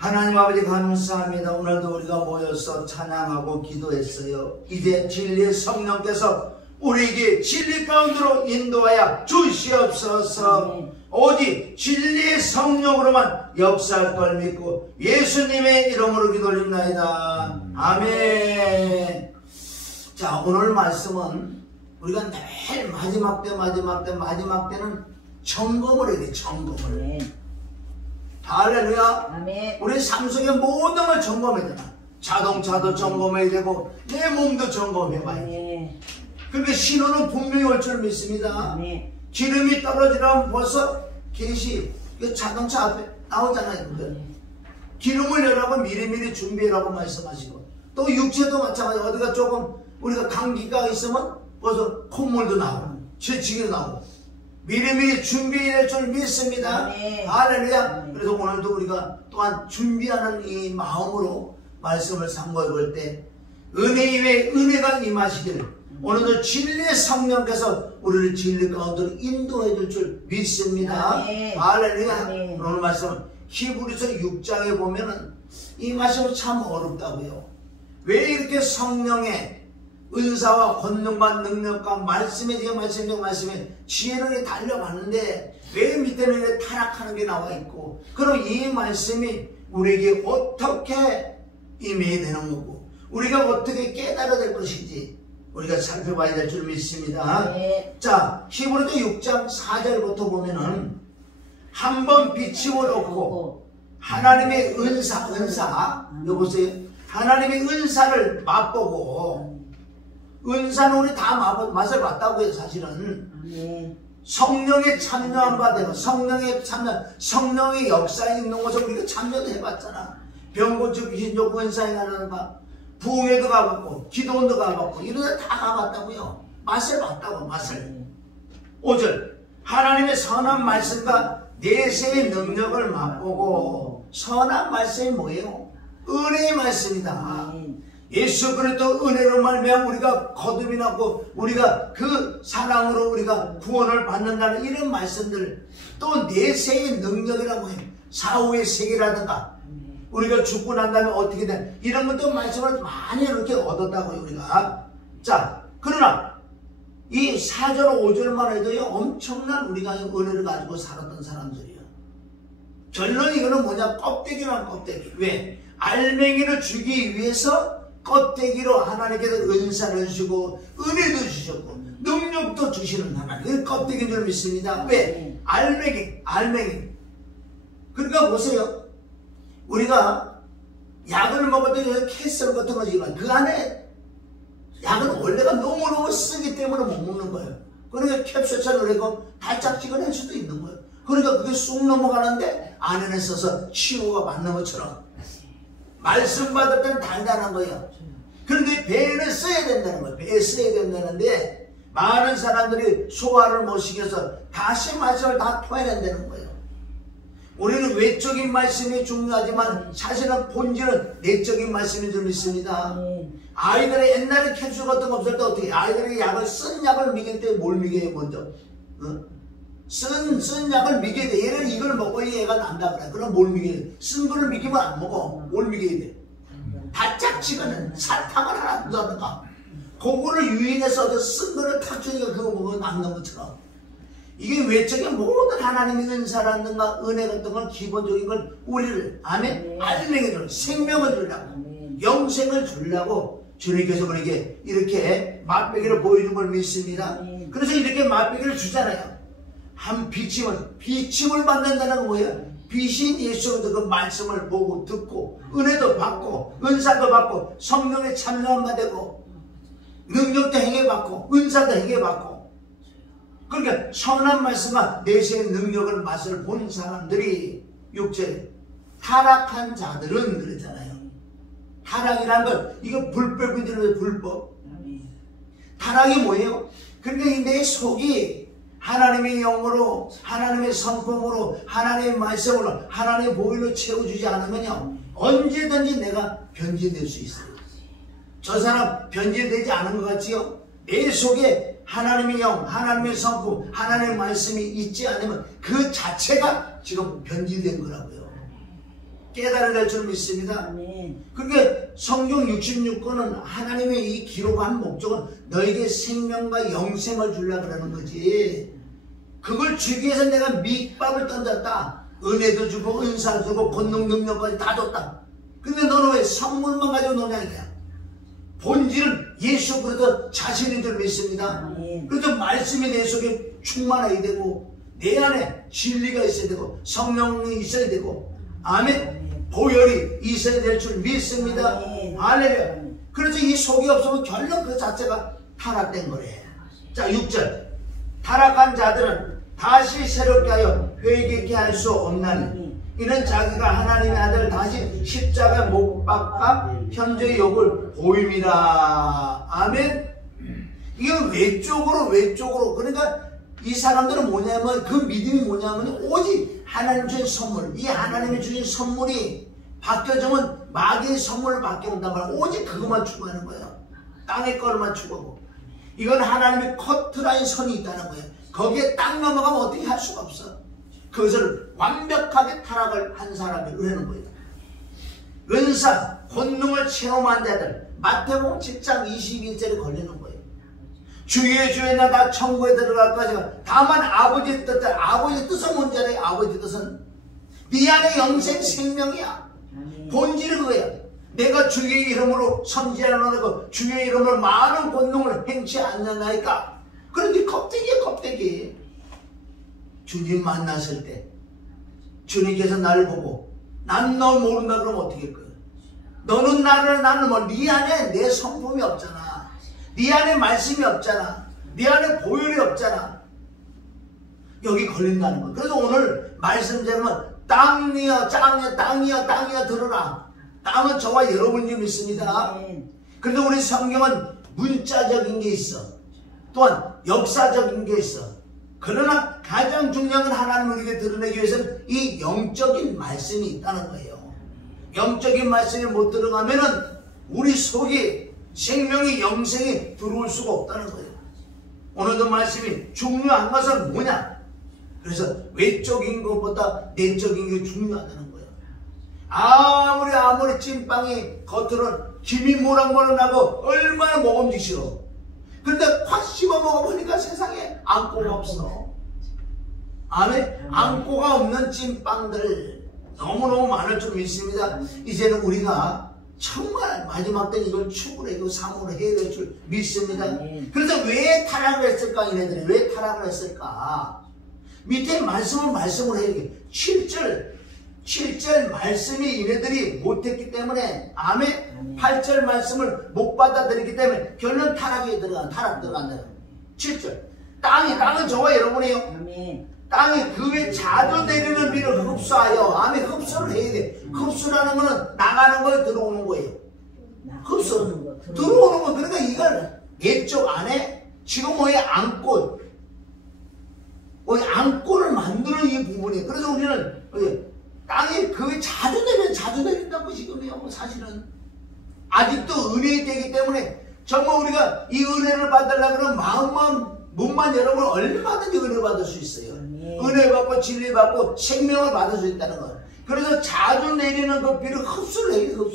하나님 아버지 감사합니다. 오늘도 우리가 모여서 찬양하고 기도했어요. 이제 진리의 성령께서 우리에게 진리 가운데로 인도하여 주시옵소서. 오직 진리의 성령으로만 역사할 걸 믿고 예수님의 이름으로 기도드립니다. 아멘. 자, 오늘 말씀은 우리가 매일 마지막 때는 점검을 해야 돼. 점검을. 할렐루야. 아멘. 우리 삶 속의 모든 걸 점검해야 되나. 자동차도 점검해야 되고 내 몸도 점검해봐야 돼. 그러니까 신호는 분명히 올 줄 믿습니다. 기름이 떨어지라면 벌써 계시 자동차 앞에 나오잖아요. 기름을 내라고 미리미리 준비해라고 말씀하시고, 또 육체도 마찬가지로 어디가 조금 우리가 감기가 있으면 벌써 콧물도 나오고 재채기도 나오고 미리미리 준비할 줄 믿습니다. 할렐루야. 그래서 오늘도 우리가 또한 준비하는 이 마음으로 말씀을 상고해 볼 때 은혜 위에 은혜가 임하시기를 오늘도 진리의 성령께서 우리를 진리 가운데로 인도해 줄 줄 믿습니다. 할렐루야. 오늘 말씀 히브리서 6장에 보면은 이 말씀은 참 어렵다고요. 왜 이렇게 성령의 은사와 권능과 능력과 말씀에 지혜를 달려가는데 왜 밑에는 이렇게 타락하는 게 나와 있고, 그럼 이 말씀이 우리에게 어떻게 임해야 되는 거고 우리가 어떻게 깨달아야 될 것인지 우리가 살펴봐야 될 줄 믿습니다. 자, 히브리서 6장 4절부터 보면은 한번 비침을 얻고 하나님의 은사 여보세요. 하나님의 은사를 맛보고, 은사는 우리 다 맛을 봤다고요. 사실은 성령의 참여한 바 되고 성령의 역사에 있는 것을 우리가 참여도 해봤잖아. 병고치 귀신족 은사에 나는 바, 부흥회도 가봤고 기도원도 가봤고 이런 데 다 가봤다고요. 맛을 봤다고. 맛을. 5절 하나님의 선한 말씀과 내세의 능력을 맛보고. 선한 말씀이 뭐예요? 은혜의 말씀이다. 예수 그리스도 은혜로 말미암아 우리가 거듭이 났고 우리가 그 사랑으로 우리가 구원을 받는다는 이런 말씀들, 또 내세의 능력이라고 해요. 사후의 세계라든가 우리가 죽고 난 다음에 어떻게 돼, 이런 것도 말씀을 많이 이렇게 얻었다고요 우리가. 자, 그러나 이 4절 5절만 해도요 엄청난 우리가 은혜를 가지고 살았던 사람들이에요. 결론 이거는 뭐냐? 껍데기만 껍데기. 왜? 알맹이를 주기 위해서 껍데기로 하나님께서 은사를 주시고 은혜도 주셨고 능력도 주시는 하나님, 껍데기인 줄 믿습니다. 왜? 알맹이. 그러니까 보세요. 우리가 약을 먹을 때 캡슐 같은 거지만 그 안에 약은 원래가 너무너무 쓰기 때문에 못 먹는 거예요. 그러니까 캡슐처럼 그리고 달짝지근할 수도 있는 거예요. 그러니까 그게 쑥 넘어가는데 안에는 써서 치유가 받는 것처럼 말씀 받을 때는 단단한 거예요. 그런데 배에는 써야 된다는 거예요. 배에 써야 된다는데 많은 사람들이 소화를 못 시켜서 다시 말씀을 다 토해낸다는 거예요. 우리는 외적인 말씀이 중요하지만 사실은 본질은 내적인 말씀인 줄 믿습니다. 아이들의 옛날에 캡슐 같은 거 없을 때 어떻게 아이들이 약을 쓴 약을 먹일 때 뭘 먹여요 먼저? 쓴 약을 먹여야 돼. 얘는 이걸 먹어야 얘가 난다 그래. 그럼 뭘 먹여야 돼? 쓴 거를 먹이면 안 먹어. 뭘 먹여야 돼? 달짝지근한 사탕을 하나 넣어다가 그거를 유인해서 쓴 거를 탁 주니까 그거 먹으면 남는 것처럼, 이게 외적인 모든 하나님의 은사라든가 은혜 같은 건 기본적인 걸 우리를 알맹이 줄 생명을 주려고 영생을 주려고 주님께서 그렇게 이렇게 맛배기를 보여준 걸 믿습니다. 그래서 이렇게 맛배기를 주잖아요. 한 비침을 받는다는 건 뭐예요? 빛인 예수님도 그 말씀을 보고 듣고 은혜도 받고 은사도 받고 성령의 참여한 바 되고 능력도 행해받고 은사도 행해받고, 그러니까 선한 말씀과 내세의 능력을 맛을 본 사람들이 6절 타락한 자들은 그랬잖아요. 타락이라는 건 이거 불법이들은 불법. 타락이 뭐예요? 그러니까 내 속이 하나님의 영으로 하나님의 성품으로 하나님의 말씀으로 하나님의 보혈로 채워주지 않으면요 언제든지 내가 변질될 수 있어요. 저 사람 변질되지 않은 것 같지요? 내 속에 하나님의 영, 하나님의 성품, 하나님의 말씀이 있지 않으면 그 자체가 지금 변질된 거라고요. 깨달아야 될 줄 믿습니다. 그러니까 성경 66권은 하나님의 이 기록한 목적은 너에게 생명과 영생을 주려고 그러는 거지. 그걸 주기 위해서 내가 밑밥을 던졌다. 은혜도 주고 은사 주고 권능 능력까지 다 줬다. 근데 너는 왜 선물만 가지고 노냐 이거야. 본질은 예수 그리스도 자신인 줄 믿습니다. 그래서 말씀이 내 속에 충만해야 되고 내 안에 진리가 있어야 되고 성령이 있어야 되고 아멘. 보혈이 있어야 될 줄 믿습니다. 할렐루야. 그래서 이 속이 없으면 결론 그 자체가 타락된 거래. 자 6절 타락한 자들은 다시 새롭게 하여 회개케 할 수 없나니 이는 자기가 하나님의 아들 다시 십자가에 못 박아 현재의 욕을 보임이라. 아멘. 이게 외적으로 그러니까 이 사람들은 뭐냐면 그 믿음이 뭐냐면 오직 하나님 주신 선물, 이 하나님이 주신 선물이 바뀌어지면 마귀의 선물을 바뀌어온단 말이야. 오직 그것만 추구하는 거예요. 땅의 것만 추구하고. 이건 하나님의 커트라인 선이 있다는 거예요. 거기에 딱 넘어가면 어떻게 할 수가 없어. 그것을 완벽하게 타락을 한 사람이 그러는 거예요. 은사, 권능을 체험한 자들 마태복음 7장 22절에 걸리는 거예요. 주의 나 천국에 들어갈 것이가 다만 아버지의 뜻대로. 아버지의 뜻은 뭔지 알아요? 아버지의 뜻은 네 안에 영생 생명이야. 본질은 그거야. 내가 주의 이름으로 선지하노라고 주의 이름으로 많은 권능을 행치 않느냐니까. 그런데 껍데기야 껍데기. 주님 만났을 때 주님께서 나를 보고 난 너 모른다 그러면 어떻게 할 거야? 너는 나는 뭐 네 안에 내 성품이 없잖아. 네 안에 말씀이 없잖아. 네 안에 보혈이 없잖아. 여기 걸린다는 거야. 그래서 오늘 말씀대로는 땅이여 들어라. 땅은 저와 여러분이 믿습니다. 그런데 우리 성경은 문자적인 게 있어. 또한 역사적인 게 있어. 그러나 가장 중요한 건 하나님을 우리에게 드러내기 위해서는 이 영적인 말씀이 있다는 거예요. 영적인 말씀이 못 들어가면은 우리 속에 생명이 영생이 들어올 수가 없다는 거예요. 오늘도 말씀이 중요한 것은 뭐냐? 그래서 외적인 것보다 내적인 게 중요하다는 거예요. 아무리 찐빵이 겉으로는 김이 모락모락나고 얼마나 먹음직 싫어. 근데 팥 씹어 먹어보니까 세상에 안고가 없어. 아멘. 안고가 없는 찐빵들 너무너무 많을 줄 믿습니다. 이제는 우리가 정말 마지막 때는 이걸 추구해고 사모를 해야 될 줄 믿습니다. 그래서 왜 타락을 했을까? 이네들이 왜 타락을 했을까? 밑에 말씀을 해야 돼. 7절 말씀이 이네들이 못했기 때문에 아멘. 8절 말씀을 못 받아들이기 때문에 결론 타락 들어간다. 7절 땅은 저와 여러분이에요. 아멘. 땅이 그 위에 자주 내리는 비를 흡수하여 아멘. 흡수를 해야 돼. 흡수라는 거는 나가는 거에 들어오는 거예요. 흡수 들어오는 거. 그러니까 이걸 내적 안에 지금 안고를 만드는 이 부분이에요. 그래서 우리는 땅이 그 위에 자주 내린다고 지금이요. 사실은 아직도 은혜이 되기 때문에 정말 우리가 이 은혜를 받으려고 그러면 마음만 몸만 열어보면 얼마든지 은혜 받을 수 있어요. 은혜 받고 진리 받고 생명을 받을 수 있다는 거예요. 그래서 자주 내리는 그 비를 흡수를 해요.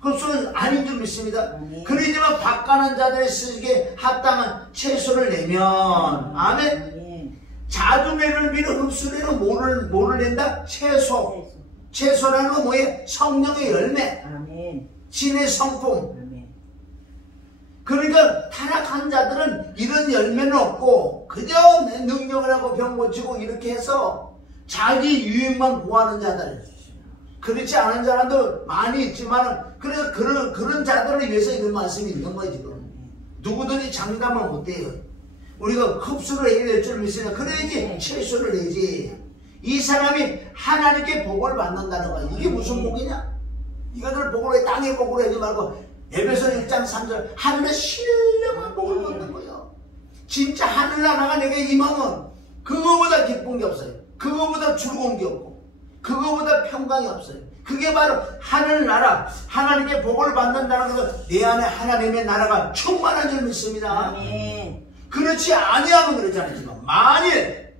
흡수는 아닌 줄 믿습니다. 그러지만 바가는 자들의 쓰기에 합당한 채소를 내면 아멘. 자주 내리는 비를 흡수되는 뭐를 낸다? 채소라는 건 뭐예요? 성령의 열매. 아멘. 신의 성품. 아멘. 그러니까 타락한 자들은 이런 열매는 없고 그저 내 능력을 하고 병 고치고 이렇게 해서 자기 유익만 구하는 자들. 그렇지 않은 사람도 많이 있지만 그래서 그런 자들을 위해서 이런 말씀이 있는 거예요. 지금 누구든지 장담을 못해요. 우리가 흡수를 해야 될 줄 믿으니까 그래야지 채소를 내지. 이 사람이 하나님께 복을 받는다는 거야. 이게 무슨 복이냐? 이거를 복으로 해. 땅의 복으로 하지 말고 에베소서 1장 3절 하늘의 신령한 복을 받는 거예요. 진짜 하늘나라가 내게 임하면 그거보다 기쁜 게 없어요. 그거보다 즐거운 게 없고 그거보다 평강이 없어요. 그게 바로 하늘나라, 하나님께 복을 받는다는 것은 내 안에 하나님의 나라가 충만한 줄 믿습니다. 아멘. 그렇지 아니하면 그러잖아요. 지금 만일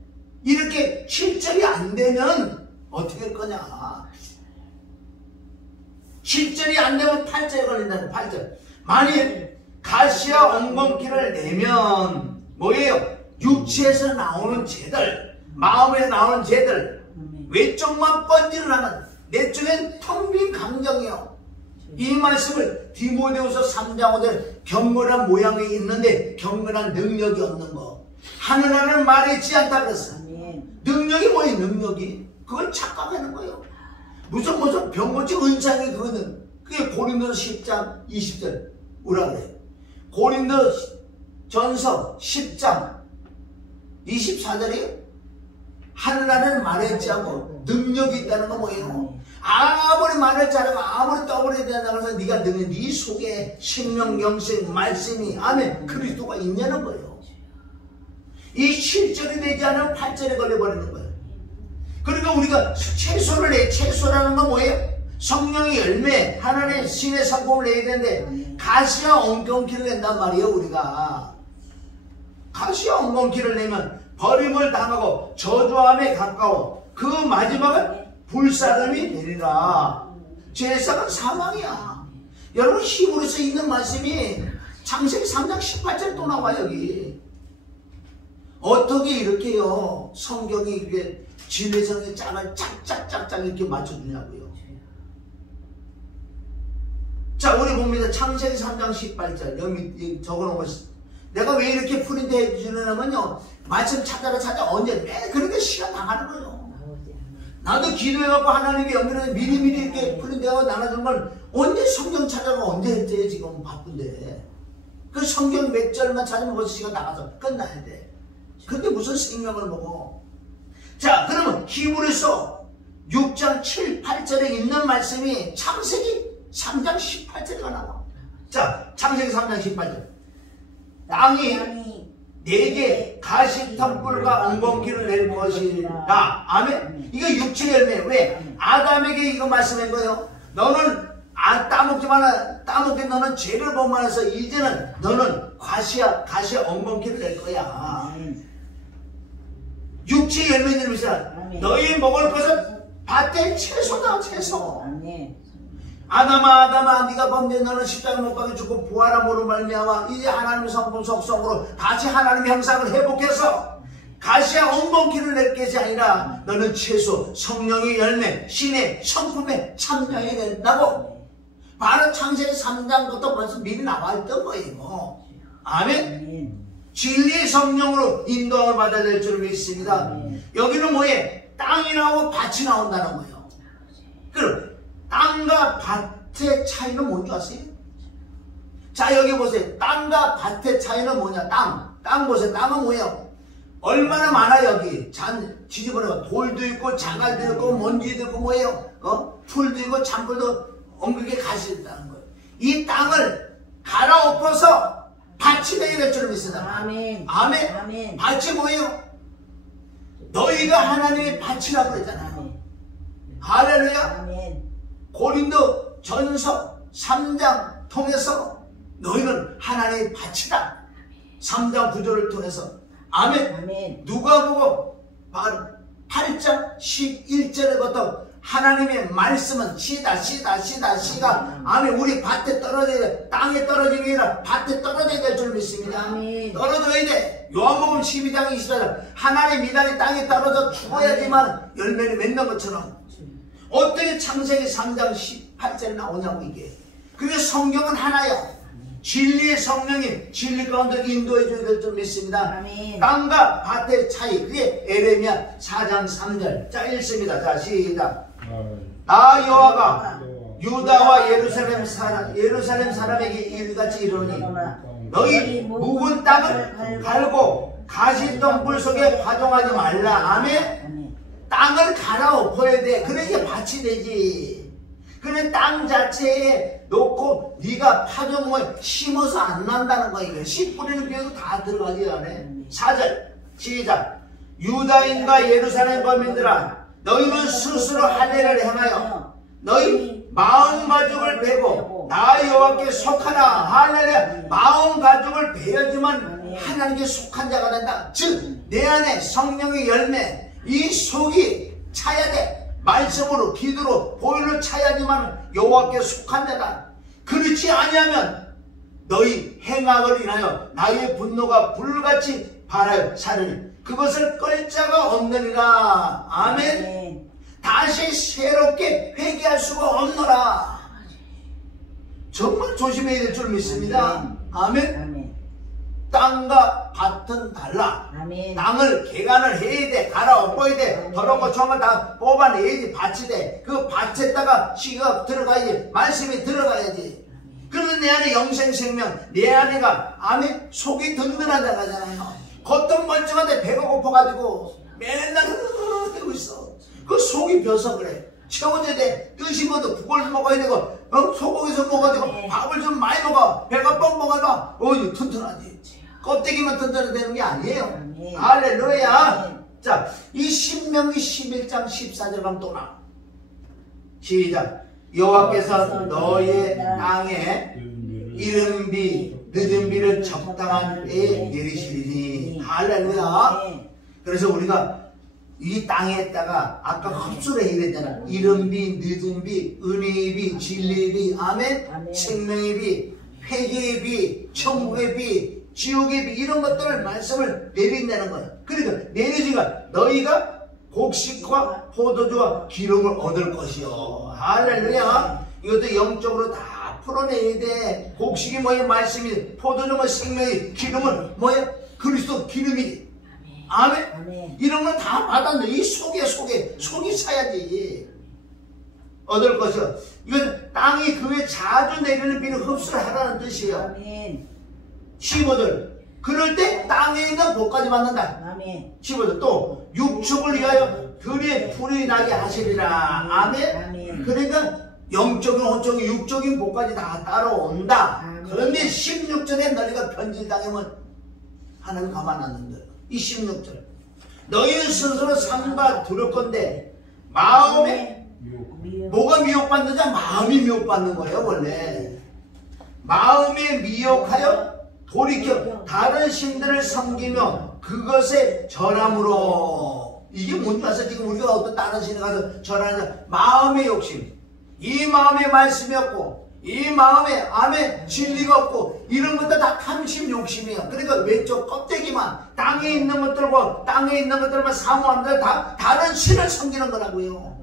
이렇게 7절이 안 되면 어떻게 할 거냐? 7절이 안 되면 8절에 걸린다는 8절. 만일 가시와 엉겅퀴를 내면 뭐예요? 육체에서 나오는 죄들, 마음에서 나오는 죄들, 외쪽만 번지를 하는 내쪽엔 텅 빈 강정이요. 이 말씀을 디모데후서 3장 5절 경건한 모양이 있는데 경건한 능력이 없는 거. 하느라는 말했지 않다 그랬어. 능력이 뭐예요? 능력이? 그걸 착각하는 거예요. 무슨 병고치 은상이 그거는 그게 고린도서 10장 20절 뭐라 그래요? 고린도전서 10장 24절이에요. 하느라는 말했지 않고 능력이 있다는 거 뭐예요? 아무리 말을 잘하고 아무리 떠버려야 된다고 해서 네가 능력, 네 속에 신명, 영생, 말씀이 아멘 그리스도가 있냐는 거예요. 이 7절이 되지 않으면 8절에 걸려버리는 거예요. 그러니까 우리가 채소를 내, 채소라는 건 뭐예요? 성령의 열매, 하나님의 신의 성품을 내야 되는데 가시와 엉겅퀴를 낸단 말이에요. 우리가 가시와 엉겅퀴를 내면 버림을 당하고 저주함에 가까워 그 마지막은 불사름이 되리라. 죄사가 사망이야. 여러분 히브리서 있는 말씀이 창세기 3장 18절 또 나와 여기. 어떻게 이렇게요 성경이 이게 진리성의 짝을 짝짝짝짝 이렇게 맞춰주냐고요. 자 우리 봅니다. 창세기 3장 18절 여기 적어놓은 것이 내가 왜 이렇게 프린트 해주냐면요 말씀 찾아 언제 매 그렇게 시간 나가는 거예요. 나도 기도해갖고 하나님께 연결해서 미리미리 이렇게 프린트하고 나눠주는 걸 언제 성경 찾아가 언제 했대요. 지금 바쁜데 그 성경 몇 절만 찾으면 벌써 시간 나가서 끝나야 돼. 근데 무슨 생명을 먹어. 자 그러면 히브리서 6장 7, 8절에 있는 말씀이 창세기 3장 18절에 나와. 자 창세기 3장 18절 땅이 내게 가시덤불과 엉겅퀴를 낼 것이다. 아멘. 이거 육체 열매. 왜? 아담에게 이거 말씀한 거예요. 너는 따먹지 마라. 따먹게 너는 죄를 범하여서 이제는 너는 가시와 엉겅퀴를 낼 거야. 육체 열매를 믿으라. 너희 먹을 것은 밭의 채소다. 채소. 아담아 네가 범죄 너는 십자가 못 박혀 죽고 부활함으로 말미암아 이제 하나님의 성품 속성으로 다시 하나님의 형상을 회복해서 가시와 엉겅퀴를 낼 것이 아니라 너는 채소 성령의 열매 신의 성품에 참여해야 된다고. 바로 창세기 3장부터 벌써 미리 나와 있던 거예요. 아멘. 진리의 성령으로 인도함을 받아야 될 줄 믿습니다. 여기는 뭐예요? 땅이 나오고 밭이 나온다는 거예요. 그럼 땅과 밭의 차이는 뭔지 아세요? 자 여기 보세요. 땅과 밭의 차이는 뭐냐. 땅 보세요. 땅은 뭐예요? 얼마나 많아 여기. 지지번호가 돌도 있고 자갈도 있고 먼지도 있고 뭐예요? 풀도 있고 잔불도 엉크게 가시 있다는 거예요. 이 땅을 갈아엎어서 밭이 되게 될 줄 믿습니다. 아멘. 아멘. 밭이 뭐예요? 너희가 하나님의 밭이라고 그랬잖아요. 할렐루야. 아멘. 고린도 전서 3장 통해서 너희는 하나님의 밭이다. 3장 9절을 통해서 아멘. 아멘. 누가복음 8장 11절에부터 하나님의 말씀은 씨가 아멘. 우리 밭에 떨어져야 돼. 땅에 떨어지는 게 아니라 밭에 떨어져야 될 줄 믿습니다. 아멘. 떨어져야 돼. 요한복음 12장 24절 하나님의 미단이 땅에 떨어져 죽어야지만 열매를 맺는 것처럼 어떻게 창세기 3장 18절에 나오냐고 이게. 그게 성경은 하나요. 진리의 성령이 진리 가운데 인도해 줘야 될 줄 믿습니다. 아멘. 땅과 밭의 차이. 그게 에레미야 4장 3절. 자 읽습니다. 자 시작. 나 여호와가 유다와 예루살렘 사람에게 이같이 이르노니 너희 묵은 땅을 갈고 가시덤불 속에 파종하지 말라. 아멘. 땅을 갈아엎어야 돼. 그래 이게 밭이 되지. 그래 땅 자체에 놓고 네가 파종을 심어서 안 난다는 거야. 씨 뿌리는 비에도 다 들어가지 않아. 4절 시작. 유다인과 예루살렘 거민들아 너희는 스스로 할례를 행하여 너희 마음 가죽을 베고 나 여호와께 속하라. 할렐루야. 마음 가죽을 베어야지만 하나님께 속한 자가 된다. 즉 내 안에 성령의 열매 이 속이 차야 돼. 말씀으로 기도로 보혈로 차야지만 여호와께 속한 자다. 그렇지 아니하면 너희 행악을 인하여 나의 분노가 불같이 발하여 사르니 그것을 끌 자가 없느니라. 아멘. 다시 새롭게 회개할 수가 없노라. 정말 조심해야 될 줄 믿습니다. 아멘. 땅과 밭은 달라. 아멘. 땅을 개간을 해야 돼. 갈아엎어야 돼. 더러운 거 좋은 거 다 뽑아내야지. 밭이 돼. 그 밭에다가 씨가 들어가야지. 말씀이 들어가야지. 그런데 내 안에 영생생명, 내 안에가 아멘 속이 든든한 자가잖아요. 겉은 멀쩡한데 배가 고파가지고 맨날 되고 있어. 그 속이 벼서 그래. 채워져야 돼. 뜻이 뭐도 국을 먹어야 되고 소고기서 먹어가지고 밥을 좀 많이 먹어. 배가 뻥뻥하다. 튼튼하지. 껍데기만 튼튼해야 되는 게 아니에요. 할렐루야. 자, 이 신명기 11장 14절 가면 또 나와. 시작. 여호와께서 너의 땅에 이른 비 늦은 비를 적당한 때에 내리시리니. 할렐루야. 그래서 우리가 이 땅에다가 아까 흡수를 해야 되잖아. 이른 비, 늦은 비, 은혜의 비, 진리의 비, 아멘. 생명의 비, 회개의 비, 천국의 비, 지옥의 비, 이런 것들을 말씀을 내린다는 거예요. 그러니까 내리지가 너희가 곡식과 포도주와 기름을 얻을 것이요. 할렐루야. 이것도 영적으로 다 풀어내야 돼. 곡식이 뭐예요? 말씀이. 포도주는 생명이. 기름은 뭐예요? 그리스도 기름이. 아멘. 아멘. 이런 건 다 받았네. 이 속이 차야지. 얻을 것이요. 이건 땅이 그 위에 자주 내리는 비를 흡수를 하라는 뜻이에요. 아멘. 15절. 그럴 때 땅에 있는 복까지 받는다. 아멘. 15절. 또 육축을 위하여 들에 풀이 나게 하시리라. 아멘. 아멘. 그러니까 영적인, 혼적인, 육적인 복까지 다 따라온다. 아멘. 그런데 16절에 너희가 변질당하면 하나님 가만 안 둔다. 이 16절. 너희는 스스로 삼가 두려울 건데 마음에 뭐가 미혹받는 자? 마음이 미혹받는 거예요. 원래 마음에 미혹하여 돌이켜 다른 신들을 섬기며 그것에 절함으로. 이게 뭔지 아세요? 지금 우리가 어떤 다른 신에 가서 절하는 마음의 욕심, 이 마음에 말씀이 없고 이 마음에 아멘 진리가 없고 이런 것들 다 탐심 욕심이에요. 그러니까 왼쪽 껍데기만 땅에 있는 것들만 사모하는 데 다 다른 신을 섬기는 거라고요.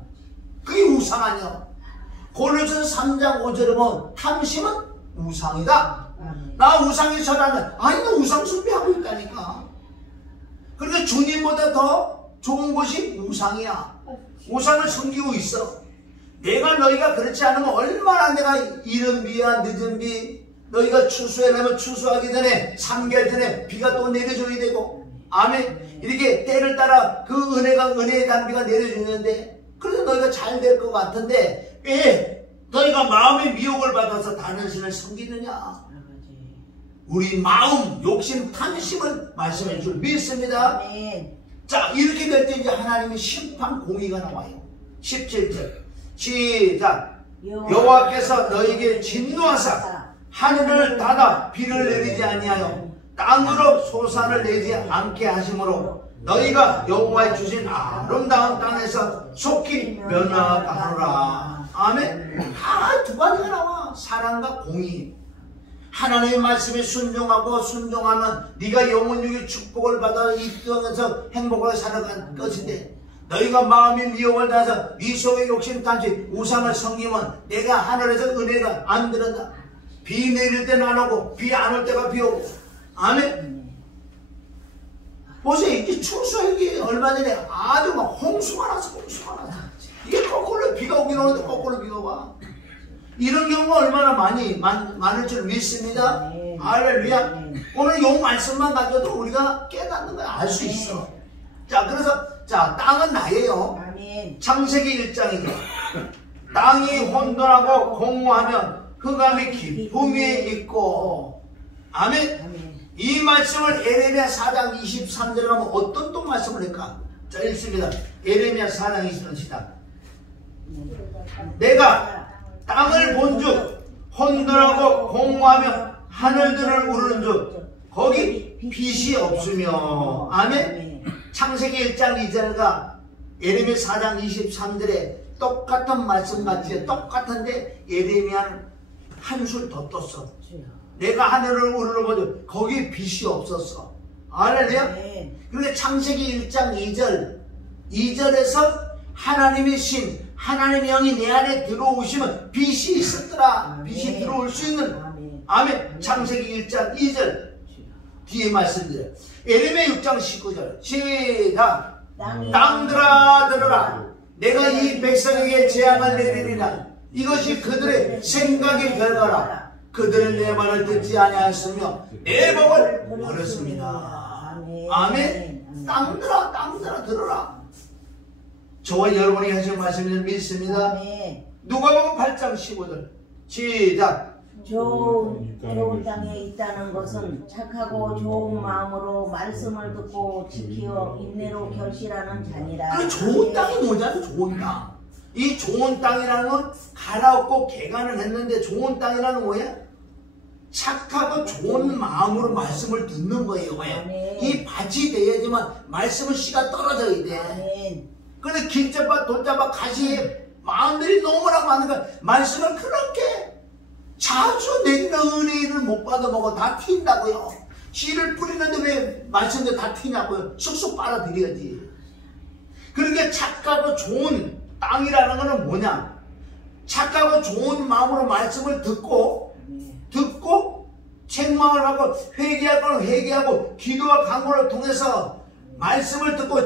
그게 우상 아니야. 고린도서 3장 5절에 보면 탐심은 우상이다. 나 우상에 절하는. 아니 너 우상 숭배하고 있다니까. 그러니까 주님보다 더 좋은 것이 우상이야. 우상을 섬기고 있어. 내가 너희가 그렇지 않으면 얼마나 내가 이른 비야 늦은 비 너희가 추수해내면 추수하기 전에 3개월 전에 비가 또 내려줘야 되고 아멘. 이렇게 때를 따라 그 은혜의 단비가 내려주는데 그래서 너희가 잘 될 것 같은데 왜 너희가 마음의 미혹을 받아서 다른 신을 섬기느냐. 우리 마음 욕심 탐심을 말씀해 줄 믿습니다. 아멘. 자, 이렇게 될 때 이제 하나님의 심판 공의가 나와요. 17절 시작. 여호와께서 너희에게 진노하사 하늘을 닫아 비를 내리지 아니하여 땅으로 소산을 내지 않게 하심으로 너희가 여호와의 주신 아름다운 땅에서 속히 멸망하노라. 아멘. 다 두 가지가 나와. 사랑과 공의. 하나님의 말씀에 순종하면 네가 영원육의 축복을 받아 이 땅에서 행복하게 살아갈 것인데 너희가 마음의 미혹을 다해서 네 속의 욕심 탐심 우상을 섬기면 내가 하늘에서 은혜가 안 들었다. 비 내릴 때는 안 오고 비 안 올 때가 비 오고. 아멘. 보세요. 이게 추수하기 얼마 전에 아주 막 홍수가 나서 이게 거꾸로 비가 오긴 오는데 거꾸로 비가 와. 이런 경우가 얼마나 많을 줄 믿습니다. 할렐루야. 오늘 요 말씀만 가져도 우리가 깨닫는 걸 알 수 있어. 자, 그래서 자, 땅은 나예요. 아멘. 창세기 1장이죠. 땅이 혼돈하고 공허하면 흑암이 깊음에 있고. 아멘. 아멘. 이 말씀을 에레미야 4장 23절에 가면 어떤 또 말씀을 할까? 자, 읽습니다. 에레미야 4장 23절 시작. 내가 땅을 본즉 혼돈하고 공허하며 하늘들을 우르는즉 거기 빛이 없으며. 아멘. 창세기 1장 2절과 예레미야 4장 23절에 똑같은 말씀 같지. 똑같은데 예레미야는 한술 더 떴어. 내가 하늘을 우러러보니 거기 빛이 없었어. 알아요? 그러니까 창세기 1장 2절에서 하나님의 신, 하나님의 영이 내 안에 들어오시면 빛이 있었더라. 빛이 들어올 수 있는. 아멘. 창세기 1장 2절 뒤에 말씀드려요. 예레미야 6장 19절 시작. 땅들아 들어라. 내가 이 백성에게 재앙을 내리리라. 이것이 그들의 생각의 결과라. 그들은 내 말을 듣지 아니하였으며 내 법을 버렸습니다. 아멘. 땅들아 들어라. 저와 여러분이 하신 말씀을 믿습니다. 누가복음 8장 15절 시작. 좋은 땅에 있다는 것은 착하고 좋은 마음으로 말씀을 듣고 지키어 인내로 결실하는 자니라. 그 좋은 땅이 뭐냐면 좋은 땅. 이 좋은 땅이라는 건 갈아엎고 개간을 했는데 좋은 땅이라는 뭐야? 착하고 좋은 마음으로 말씀을 듣는 거예요. 이 밭이 돼야지만 말씀은 씨가 떨어져야 돼. 근데 길잡아 돈잡아 가시에 마음들이 너무나 많은 거야. 말씀을 그렇게 자주 내리는 은혜를 못 받아먹어. 다 튄다고요. 씨를 뿌리는데 왜 말씀들 다 튀냐고요. 쑥쑥 빨아들여야지. 그러니까 착하고 좋은 땅이라는 거는 뭐냐? 착하고 좋은 마음으로 말씀을 듣고 책망을 하고 회개하고 회개하고 기도와 간구를 통해서 말씀을 듣고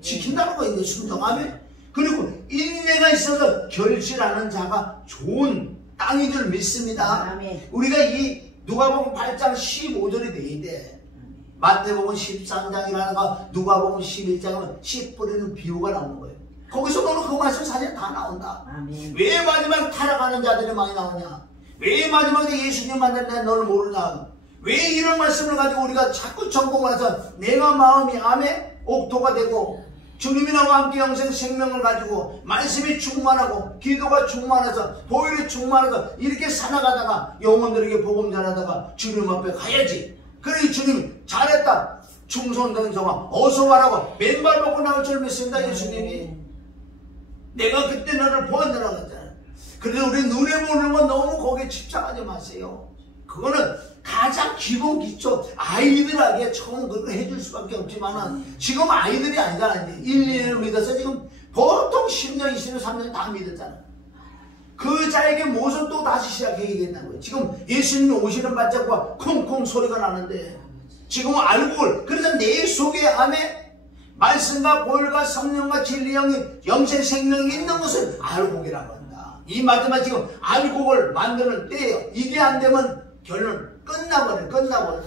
지킨다는 거예요. 순종하면. 그리고 인내가 있어서 결실하는 자가 좋은 땅인 줄 믿습니다. 우리가 이 누가복음 8장 15절이 돼야 돼. 마태복음 13장이라는 거, 누가복음 11장은 씨 뿌리는 비유가 나오는 거예요. 거기서 너는 그 말씀 사실 다 나온다. 왜 마지막에 타락하는 자들이 많이 나오냐? 왜 마지막에 예수님 만날 너를 모르냐? 왜 이런 말씀을 가지고 우리가 자꾸 전공해서 내가 마음이 암에 옥토가 되고 주님이 나와 함께 영생 생명을 가지고 말씀이 충만하고 기도가 충만해서 보혈이 충만해서 이렇게 살아가다가 영혼들에게 복음 전하다가 주님 앞에 가야지. 그러니 주님 잘했다. 충성된 성아 어서 와라고 맨발 먹고 나올 줄 믿습니다. 예수님이. 내가 그때 너를 보았느라고 했잖아요. 그래서 우리 눈에 보는 건 너무 거기에 집착하지 마세요. 그거는 가장 기본 기초 아이들에게 처음 그걸 해줄 수밖에 없지만은 지금 아이들이 아니잖아. 1, 2년을 믿어서 지금 보통 10년, 20년, 3년 다 믿었잖아. 그 자에게 무엇을 또 다시 시작해야겠다고요. 지금 예수님이 오시는 발자국과 콩콩 소리가 나는데 지금 알고 그래서 내 속에 안에 말씀과 보혈과 성령과 진리 영이 영생 생명이 있는 것을 알곡이라고 한다. 이 마지막 지금 알곡을 만드는 때예요. 이게 안 되면 결론 끝나버리는 거예요.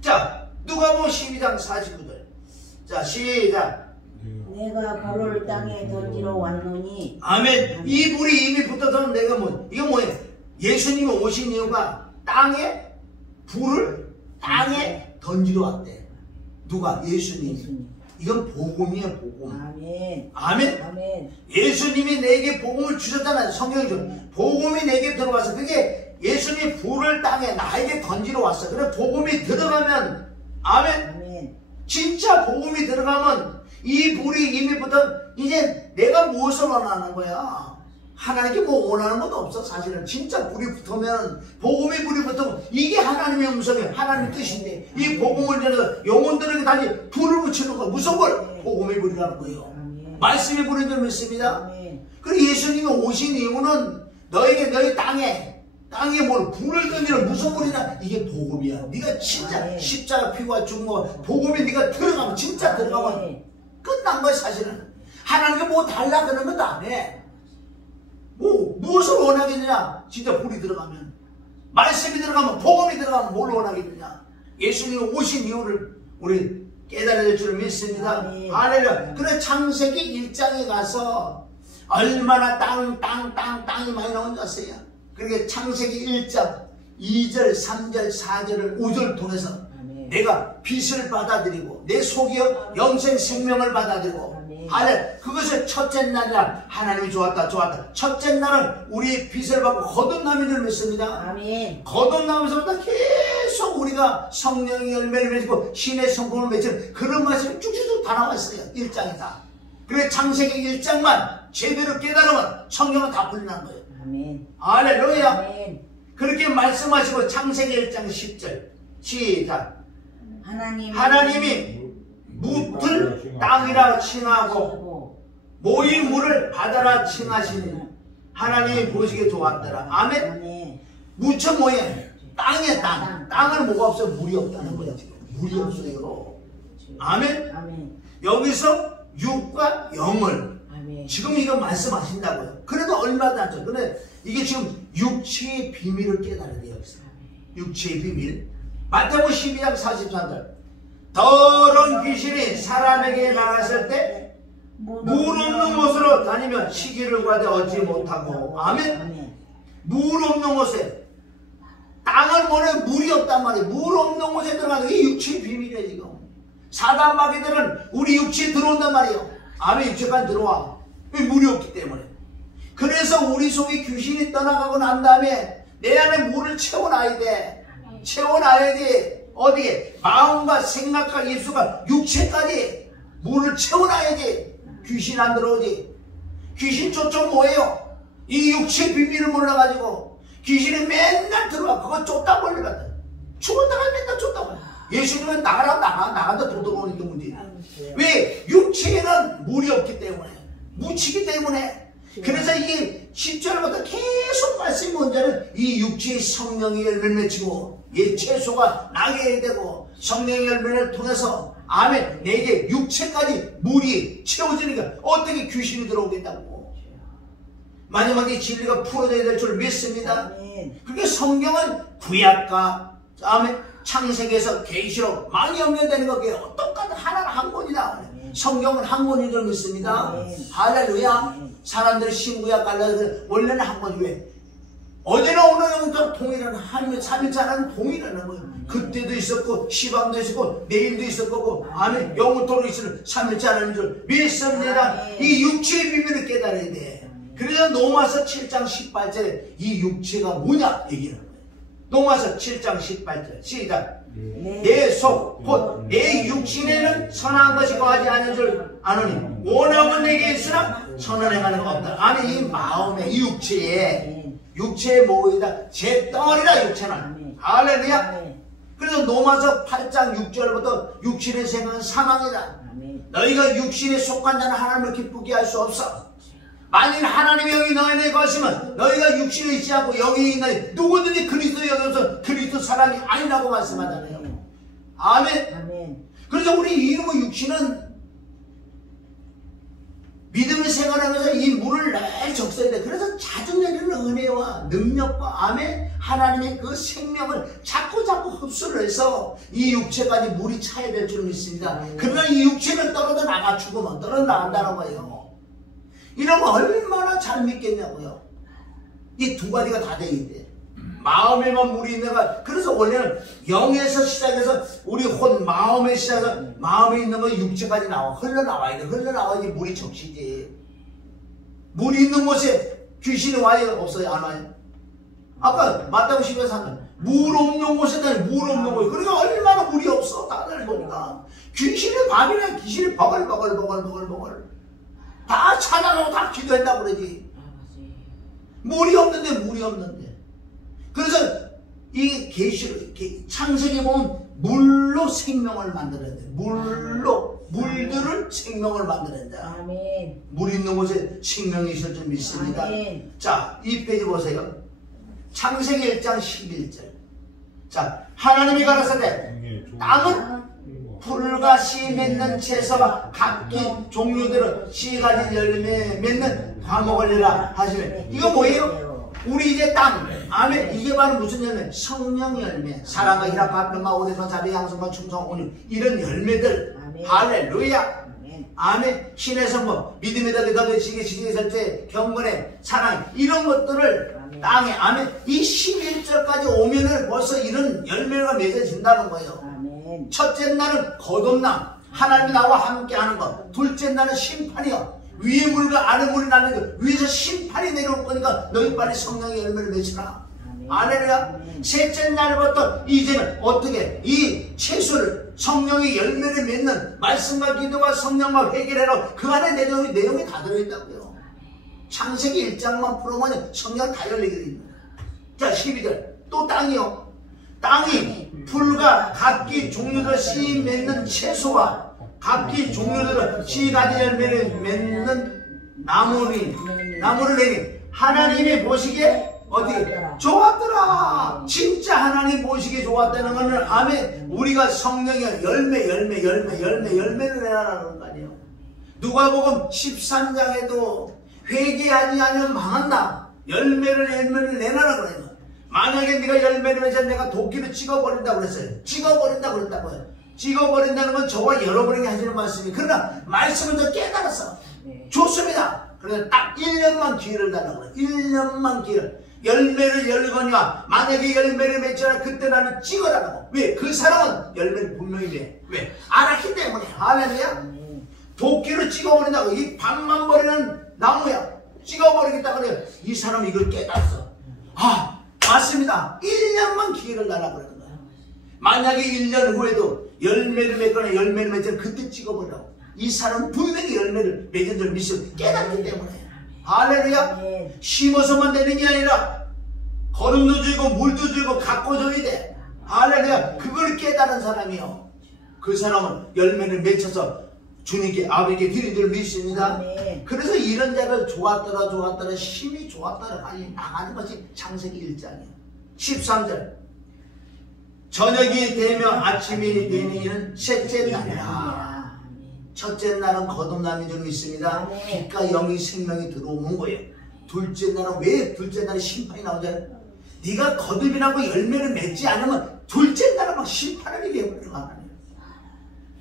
자, 누가복음 12장 49절. 자, 시작. 내가 불을 땅에 던지러 왔노니. 아멘. 이 불이 이미 붙어서 내가 이거 뭐예요? 예수님이 오신 이유가 불을 땅에 던지러 왔대. 누가? 예수님. 이건 복음이에요, 복음. 아멘. 아멘. 아멘. 예수님이 내게 복음을 주셨잖아요. 성경이 좀. 복음이 내게 들어와서 그게 예수님이 불을 땅에 나에게 던지러 왔어. 그래 복음이 들어가면 아멘. 아멘. 진짜 복음이 들어가면 이 불이 이미 붙어 이제 내가 무엇을 원하는 거야? 하나님께 뭐 원하는 것도 없어. 사실은 진짜 불이 붙으면 복음이 불이 붙으면 이게 하나님의 음성이에요. 하나님의 뜻인데 이 복음을 전해서 영혼들에게 다시 불을 붙이는 거 무슨 불? 복음의 불이라는 거예요. 말씀의 불인 줄 믿습니다. 그리고 예수님이 오신 이유는 너에게 너희 땅에 뭘 불을 던지는 무슨 불이냐? 이게 복음이야. 네가 진짜 십자가 피와 죽은 거 복음이 네가 들어가면 진짜 들어가면 끝난 거야. 사실은 하나님께 뭐 달라 그러는 것도 안 해. 무엇을 원하겠느냐? 진짜 불이 들어가면 말씀이 들어가면 복음이 들어가면 뭘 원하겠느냐? 예수님이 오신 이유를 우리 깨달아야 될 줄 믿습니다. 할렐루야. 그래 창세기 1장에 가서 얼마나 땅이 많이 나온 줄 아세요? 그러니까 창세기 1장 2절 3절 4절을 5절 통해서 내가 빛을 받아들이고 내 속이여 영생 생명을 받아들이고 하늘 그것을 첫째 날이라 하나님이 좋았다. 첫째 날은 우리의 빛을 받고 거듭남인 줄 믿습니다. 아멘. 거듭나면서부터 계속 우리가 성령의 열매를 맺고 신의 성품을 맺는 그런 말씀이 쭉쭉쭉 다 나왔어요. 1장에 다. 그래 창세기 1장만 제대로 깨달으면 성경은 다 풀리는 거예요. 아멘. 할렐루야. 아멘. 그렇게 말씀하시고 창세기 1장 10절 시작. 하나님이 묻을 땅이라 칭하고 모이 물을 바다라 칭하시니 하나님이 보시기에 좋았더라. 아멘. 무쳐 뭐예요? 땅에 땅. 땅은 뭐가 없어요? 물이 없다는 거예요. 물이 없어요. 아멘. 여기서 육과 영을 지금 이거 말씀하신다고요. 그래도 얼마도 안 돼. 근데 이게 지금 육체의 비밀을 깨달아야 돼요. 육체의 비밀. 마태복음 12장 43절. 더러운 귀신이 사람에게 나갔을 때 물 없는 곳으로 다니면 시기를 구하되 얻지 못하고. 아멘. 물 없는 곳에 땅을 보내 물이 없단 말이에요. 물 없는 곳에 들어가는 게 육체의 비밀이에요. 지금 사단 마귀들은 우리 육체에 들어온단 말이에요. 아멘. 육체까지 들어와. 물이 없기 때문에. 그래서 우리 속에 귀신이 떠나가고 난 다음에 내 안에 물을 채워놔야 돼. 채워놔야지. 어디에? 마음과 생각과 입술과 육체까지 물을 채워놔야지. 귀신 안 들어오지. 귀신 초점 뭐예요? 이 육체 비밀을 몰라가지고 귀신이 맨날 들어와. 그거 쫓다 걸리거든. 죽었다가 맨날 쫓다 걸려. 예수님은 나가다 또 들어오니까 문제야. 왜? 육체에는 물이 없기 때문에, 묻히기 때문에. 그래서 이게 10절부터 계속 말씀이 뭔지는 이 육체의 성령의 열매를 맺히고 채소가 나게 되고 성령의 열매를 통해서 아멘 내게 육체까지 물이 채워지니까 어떻게 귀신이 들어오겠다고. 마지막에 진리가 풀어져야 될 줄 믿습니다. 그게 성경은 구약과 아멘 창세기에서 계시록 많이 연결되는 거기에 똑같은 하나는 한 권이다. 성경은 한 권인 줄 믿습니다. 할렐루야. 사람들이 신구약 갈라서 원래는 한 권이 왜? 어제나 오늘은 통일하는 하나님의 삼일자라는 통일하는 거예요. 그때도 있었고 시방도 있었고 내일도 있을 거고 아멘 영원토록 있을 삼일자라는 줄 믿습니다. 이 육체의 비밀을 깨달아야 돼. 그래서 로마서 7장 18절에 이 육체가 뭐냐 얘기하는 거예요. 로마서 7장 18절 시작. 내 속 곧 내 육신에는 선한 것이 거하지 않은 줄 아노니 원함은 내게 있으나 선을 행하는 것 없다. 아멘. 이 마음에 이 육체의 모이다 제 덩어리라 육체는. 할렐루야. 그래서 로마서 8장 6절부터 육신의 생각은 사망이다. 너희가 육신에 속한 자는 하나님을 기쁘게 할 수 없어. 만일 하나님의 영이 너희 안에 거하시면 너희가 육신에 있지 않고 영이 있나니 누구든지 그리스도의 영이 없어 그리스도 사람이 아니라고 말씀하잖아요. 아멘. 그래서 우리 이름의 육신은 믿음의 생활하면서 이 물을 늘 적셔야 돼. 그래서 자주 내리는 은혜와 능력과 아멘 하나님의 그 생명을 자꾸 흡수를 해서 이 육체까지 물이 차야 될 줄 믿습니다. 그러나 이 육체는 떨어져 나가 죽으면 떨어져 나간다는 거예요. 이러면 얼마나 잘 믿겠냐고요. 이 두 가지가 다 돼 있대. 마음에만 물이 있는 거. 그래서 원래는 영에서 시작해서 우리 혼 마음에 시작해서 마음에 있는 거 육체까지 나와. 흘러나와야 돼. 흘러나와야지 물이 적시지. 물이 있는 곳에 귀신이 와요? 없어요? 안 와요? 아까 마태복음 12장 3절 물 없는 곳에는 물 없는 곳에. 그러니까 얼마나 물이 없어. 다들 보니까 귀신의 밤이나 귀신이 버글버글 다 찬양하고 다 기도한다고 그러지. 물이 없는데. 그래서 이 창세기에 보면 물로 생명을 만들어야 돼. 물들을 생명을 만들어야 된다. 아멘. 물 있는 곳에 생명이 있을 줄 믿습니다. 아멘. 자, 이 페이지 보세요. 창세기 1장 11절. 자, 하나님이 가라사대 땅은 풀과 씨 맺는 채소가 각기 종류대로 씨 가지 열매 맺는 과목을 내라 하시면 이거 뭐예요? 우리 이제 땅 아멘. 이게 바로 무슨 열매? 성령 열매. 사랑과 희락과 평화 오래만 자비 양성과 충성 온유 이런 열매들. 아멘. 할렐루야. 아멘. 신의 성법 믿음의 덕에 지게 설때 경건의 사랑 이런 것들을 아멘. 땅에 아멘. 이 11절까지 오면은 벌써 이런 열매가 맺어진다는 거예요. 아멘. 첫째 날은 거듭남 하나님이 나와 함께하는 것. 둘째 날은 심판이요. 위에 물과 아래 물이 나는 것. 위에서 심판이 내려올 거니까 너희 빨리 성령의 열매를 맺으라. 할렐루야. 셋째 날부터 이제는 어떻게 이 채소를 성령의 열매를 맺는 말씀과 기도와 성령과 회개로 그 안에 내용이 다 들어있다고요. 창세기 1장만 풀어보면 성령 다 열리게 됩니다. 자 12절 또 땅이요. 땅이 풀과 각기 종류대로 씨 맺는 채소와 각기 종류대로 씨 가진 열매를 맺는 나무를 내니 하나님이 보시기에 어떻게 좋았더라. 진짜 하나님 보시기에 좋았다는 것은 아멘. 우리가 성령의 열매를 내라는 거 아니에요. 누가복음 13장에도 회개하지 않으면 망한다. 열매를 내라는 거예요. 만약에 네가 열매를 맺어 내가 도끼로 찍어버린다고 그랬어요. 찍어버린다고 그랬다고요. 찍어버린다는 건 저와 여러분에게 하시는 말씀이. 그러나 말씀을 더 깨달았어. 좋습니다. 그래서 딱 1년만 기회를 달라고 그래요. 1년만 기회를. 열매를 열거니와 만약에 열매를 맺잖아 그때 나는 찍어달라고. 왜? 그 사람은 열매를 분명히 맺. 왜? 알았기 때문에. 할렐루야. 도끼로 찍어버린다고. 이 밥만 버리는 나무야. 찍어버리겠다 그래요. 이 사람이 이걸 깨달았어. 아 맞습니다. 1년만 기회를 달라고 그러는 거야. 만약에 1년 후에도 열매를 맺거나 열매를 맺잖아 그때 찍어버리라고. 이 사람은 분명히 열매를 맺은 줄 믿고 깨닫기 때문에. 할렐루야. 심어서만 되는 게 아니라 거름도 주고 물도 주고 갖고 줘야 돼. 할렐루야. 그걸 깨달은 사람이요. 그 사람은 열매를 맺혀서 주님께 아버지께 드린 줄 믿습니다. 그래서 이런 자를 좋았더라 힘이 좋았더라 많이 나가는 것이 창세기 1장이에요. 13절 저녁이 되면 아침이 되는 셋째 날이라. 첫째 날은 거듭남인 줄 믿습니다. 빛과 영이 생명이 들어오는 거예요. 둘째 날은 왜 둘째 날에 심판이 나오잖아요. 네가 거듭이라고 열매를 맺지 않으면 둘째 날은 막 심판을 얘기해버리는 거 아니에요.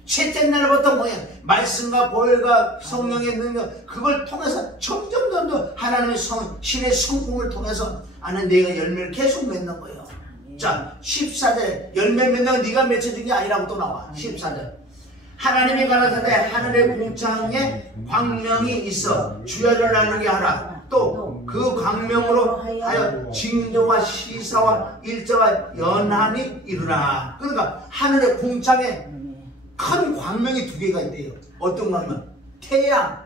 셋째 날부터 뭐야? 말씀과 보혈과 성령의 능력 그걸 통해서 점점 하나님의 신의 성품을 통해서 아는 내가 열매를 계속 맺는 거예요. 자 14절에 열매 맺는 건 네가 맺혀준 게 아니라고 또 나와. 14절 하나님이 가라사대 하늘의 궁창에 광명이 있어 주야를 나누게 하라. 또 그 광명으로 하여 징조와 시사와 일자와 연한이 이루라. 그러니까 하늘의 궁창에 큰 광명이 두 개가 있대요. 어떤 광명? 태양.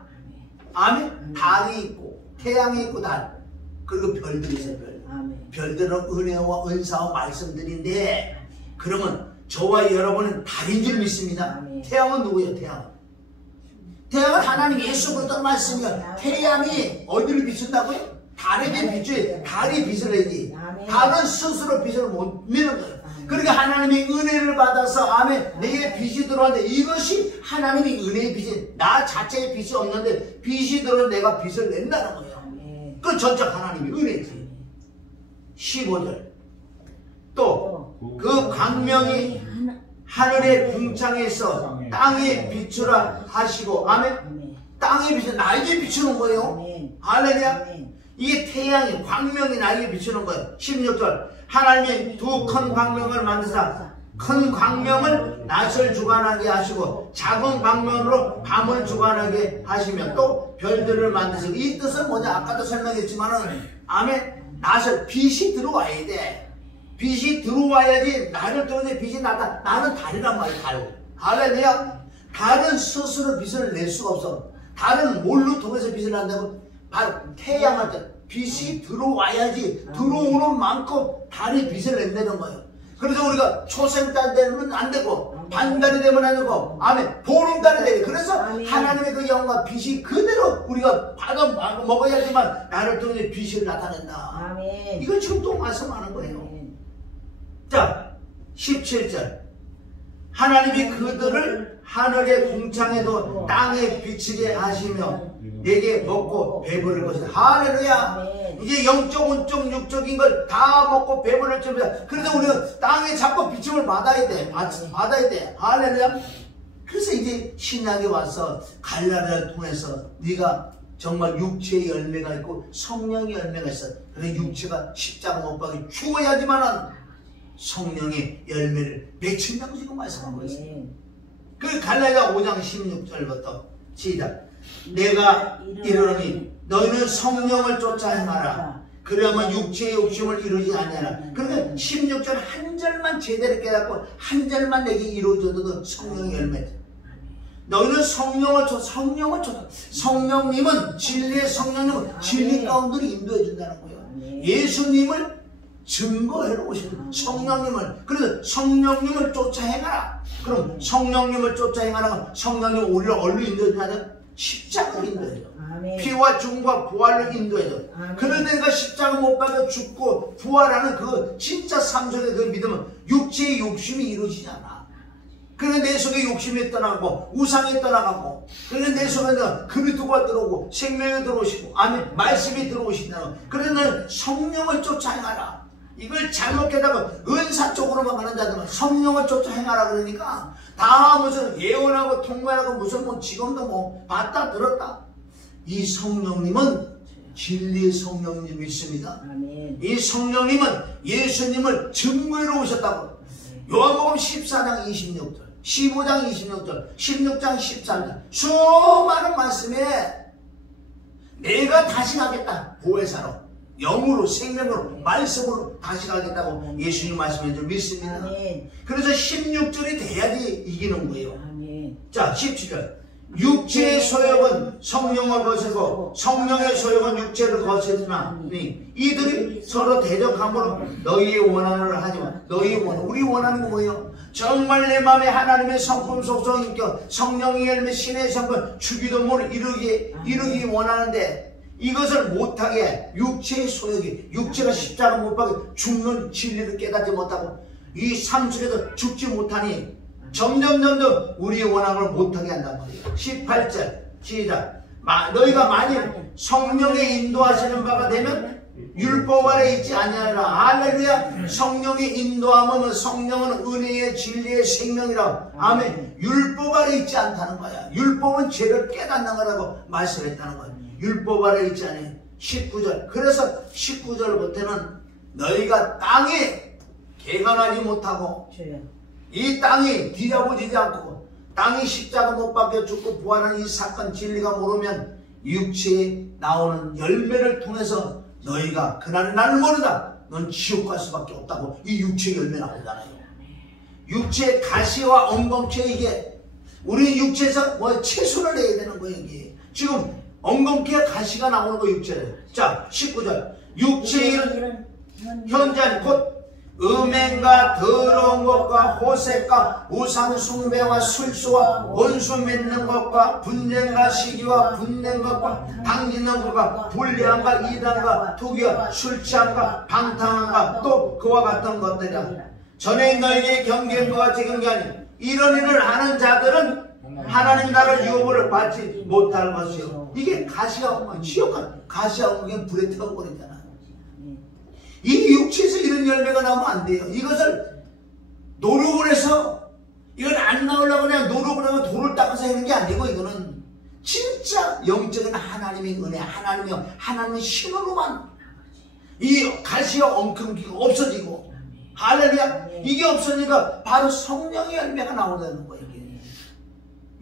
아멘. 달이 있고 태양이 있고 달. 그리고 별들이 있어요. 별들은 은혜와 은사와 말씀들인데 그러면 저와 여러분은 달인 줄 믿습니다. 태양은 누구예요? 태양은 하나님 예수 그리스도 말씀이요. 태양이 어디를 비춘다고요? 달에게 비추지. 달이 빛을 내지. 달은 스스로 빛을 못 내는 거예요. 그러니까 하나님이 은혜를 받아서 아멘 내게 빛이 들어왔는데 이것이 하나님이 은혜의 빛이 나 자체의 빛이 없는데 빛이 들어서 내가 빛을 낸다는 거예요. 그 전적 하나님의 은혜지. 15절 또 그 광명이 하늘의 궁창에서 땅에 비추라 하시고 아멘. 땅에 비추 나에게 비추는 거예요. 할렐루야. 이게 태양이 광명이 나에게 비추는 거예요. 16절 하나님이 두 큰 광명을 만드사 큰 광명을 낮을 주관하게 하시고 작은 광명으로 밤을 주관하게 하시며 또 별들을 만드시고 이 뜻은 뭐냐? 아까도 설명했지만은 아멘 낮을 빛이 들어와야 돼. 빛이 들어와야지 나를 통해 빛이 나다. 나는 달이란 말이야. 달. 할렐루야. 달은 스스로 빛을 낼 수가 없어. 달은 뭘로 통해서 빛을 난다고? 바로 태양한테 빛이 들어와야지 들어오는 만큼 달이 빛을 낸다는 거예요. 그래서 우리가 초생달 되면 안 되고 반달이 되면 안 되고 아멘 보름달이 되고 그래서 하나님의 그 영과 빛이 그대로 우리가 받아 먹어야지만 나를 통해 빛이 나타낸다. 아멘. 이걸 지금 또 말씀하는 거예요. 자 17절 하나님이 그들을 하늘의 궁창에도 땅에 비치게 하시며 내게 먹고 배부를 것이다. 할렐루야. 이게 영적, 원적, 육적인 걸 다 먹고 배부를 줄이다. 그래서 우리는 땅에 자꾸 비침을 받아야 돼. 받아야 돼. 할렐루야. 그래서 이제 신약에 와서 갈라를 통해서 네가 정말 육체의 열매가 있고 성령의 열매가 있어. 그래서 육체가 십자가 못 박혀 죽어야지만은 성령의 열매를 맺힌다고 지금 말씀하고 있어요. 그 갈라디아 5장 16절부터 시작. 내가 이르노니 너희는 성령을 쫓아 행하라. 그러면 육체의 욕심을 이루지 아니하라. 그러니까 16절 한 절만 제대로 깨닫고 한 절만 내게 이루어져도 성령의 열매죠. 너희는 성령을 줘. 성령님은 진리의 성령님은 진리 가운데로 인도해 준다는 거예요. 예수님을 증거해 오시는 성령님을. 그래서 성령님을 쫓아 행하라. 그럼 성령님을 쫓아 행하라. 성령님 우리를 어디로 인도해 주냐? 십자가로 인도해줘. 피와 죽음과 부활로 인도해줘. 그러니까 십자가 못 박혀 죽고 부활하는 그 진짜 삶 속의 그 믿음은 육체의 욕심이 이루어지지 않아. 그래서 내 속에 욕심이 떠나고 우상이 떠나가고, 그래서 내 속에 그리스도가 들어오고 생명이 들어오시고, 아멘, 말씀이 들어오신다는. 그래서 성령을 쫓아 행하라. 이걸 잘못 깨닫고 은사 쪽으로만 가는 자들은 성령을 쫓아 행하라 그러니까 다 무슨 예언하고 통과하고 무슨 뭐 지금도 뭐 봤다 들었다. 이 성령님은 진리의 성령님 있습니다. 이 성령님은 예수님을 증거로 오셨다고. 요한복음 14장 26절, 15장 26절, 16장 14절 수많은 말씀에 내가 다시 가겠다. 보혜사로, 영으로, 생명으로, 말씀으로 다시 가겠다고 예수님 말씀해 줄 믿습니다. 아멘. 그래서 16절이 돼야지 이기는 거예요. 아멘. 자, 17절. 육체의 소욕은 성령을 거스르고 성령의 소욕은 육체를 거스르나 이들이 서로 대적함으로 너희의 원한을 하지만 너희의 원한, 우리 원하는 거 뭐예요? 정말 내 마음에 하나님의 성품 속성 인격, 성령의 열매, 신의 성분, 주기도문을 이루기 원하는데 이것을 못하게 육체의 소욕이, 육체가 십자가 못 박혀 죽는 진리를 깨닫지 못하고 이 삶 속에서 죽지 못하니 점점 우리의 원함을 못하게 한단 말이에요. 18절 시작. 너희가 만일 성령의 인도하시는 바가 되면 율법 아래 있지 아니하리라. 할렐루야. 성령의 인도함은 성령은 은혜의 진리의 생명이라고. 아멘. 율법 아래 있지 않다는 거야. 율법은 죄를 깨닫는 거라고 말씀했다는 거야. 율법 아래 있지 않아요. 19절. 그래서 19절부터는 너희가 땅에 개간하지 못하고 이 땅이 뒤잡아지지 않고 땅이 십자가 못 박혀 죽고 부활하는 이 사건 진리가 모르면 육체에 나오는 열매를 통해서 너희가 그날은 나를 모른다. 넌 지옥 갈 수밖에 없다고 이 육체의 열매 나오잖아요. 육체의 가시와 엉겅퀴 이게 우리 육체에서 뭐 채소를 내야 되는 거예요. 이게 지금 엉겅퀴와 가시가 나오는 거 육체를. 자 19절 육체의 일은 현재는 곧 음행과 더러운 것과 호색과 우상 숭배와 술수와 원수 맺는 것과 분쟁과 시기와 분낸 것과 당짓는 것과 불리함과 이단과 투기와 술 취함과 방탕함과 또 그와 같은 것들이라. 전에 너에게 경계한 것 같이 경계하니 이런 일을 하는 자들은 하나님 나라를 유업을 받지 못할 것이요. 이게 가시가 오면 지옥 가시가 오면 불에 태워버리잖아. 이 육체에서 이런 열매가 나오면 안 돼요. 이것을 노력을 해서 이건 안 나오려고 그냥 노력을 하고 돌을 닦아서 하는 게 아니고 이거는 진짜 영적인 하나님의 은혜, 하나님의 신으로만 이 가시가 엉큼기가 없어지고 할렐루야. 이게 없으니까 바로 성령의 열매가 나오는 거예요.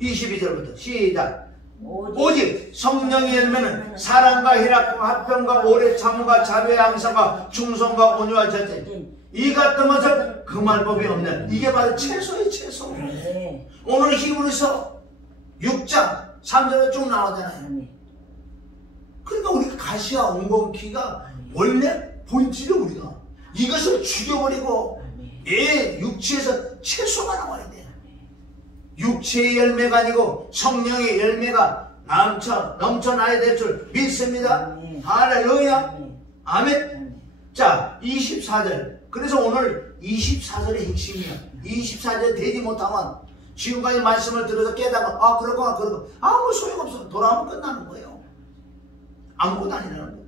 22절부터 시작. 오직 성령의 열매는 사랑과 희락과 화평과 오래 참음과 자비와 양선과 충성과 온유와 절제 이 같은 것을 금할 법이 없는 이게 바로 채소의 채소. 오늘 히브리서 6장 3절에 쭉 나오잖아요. 그러니까 우리가 가시와 엉겅퀴가 원래 본질이 우리가 이것을 죽여버리고 내 육체에서 채소가 나와야 돼. 육체의 열매가 아니고 성령의 열매가 넘쳐나야 될 줄 믿습니다. 할렐루야. 아멘. 자 24절. 그래서 오늘 24절의 핵심이야. 24절 되지 못하면 지금까지 말씀을 들어서 깨닫고 그렇구나 아무 소용없어. 돌아오면 끝나는 거예요. 아무것도 아니라는 거예요.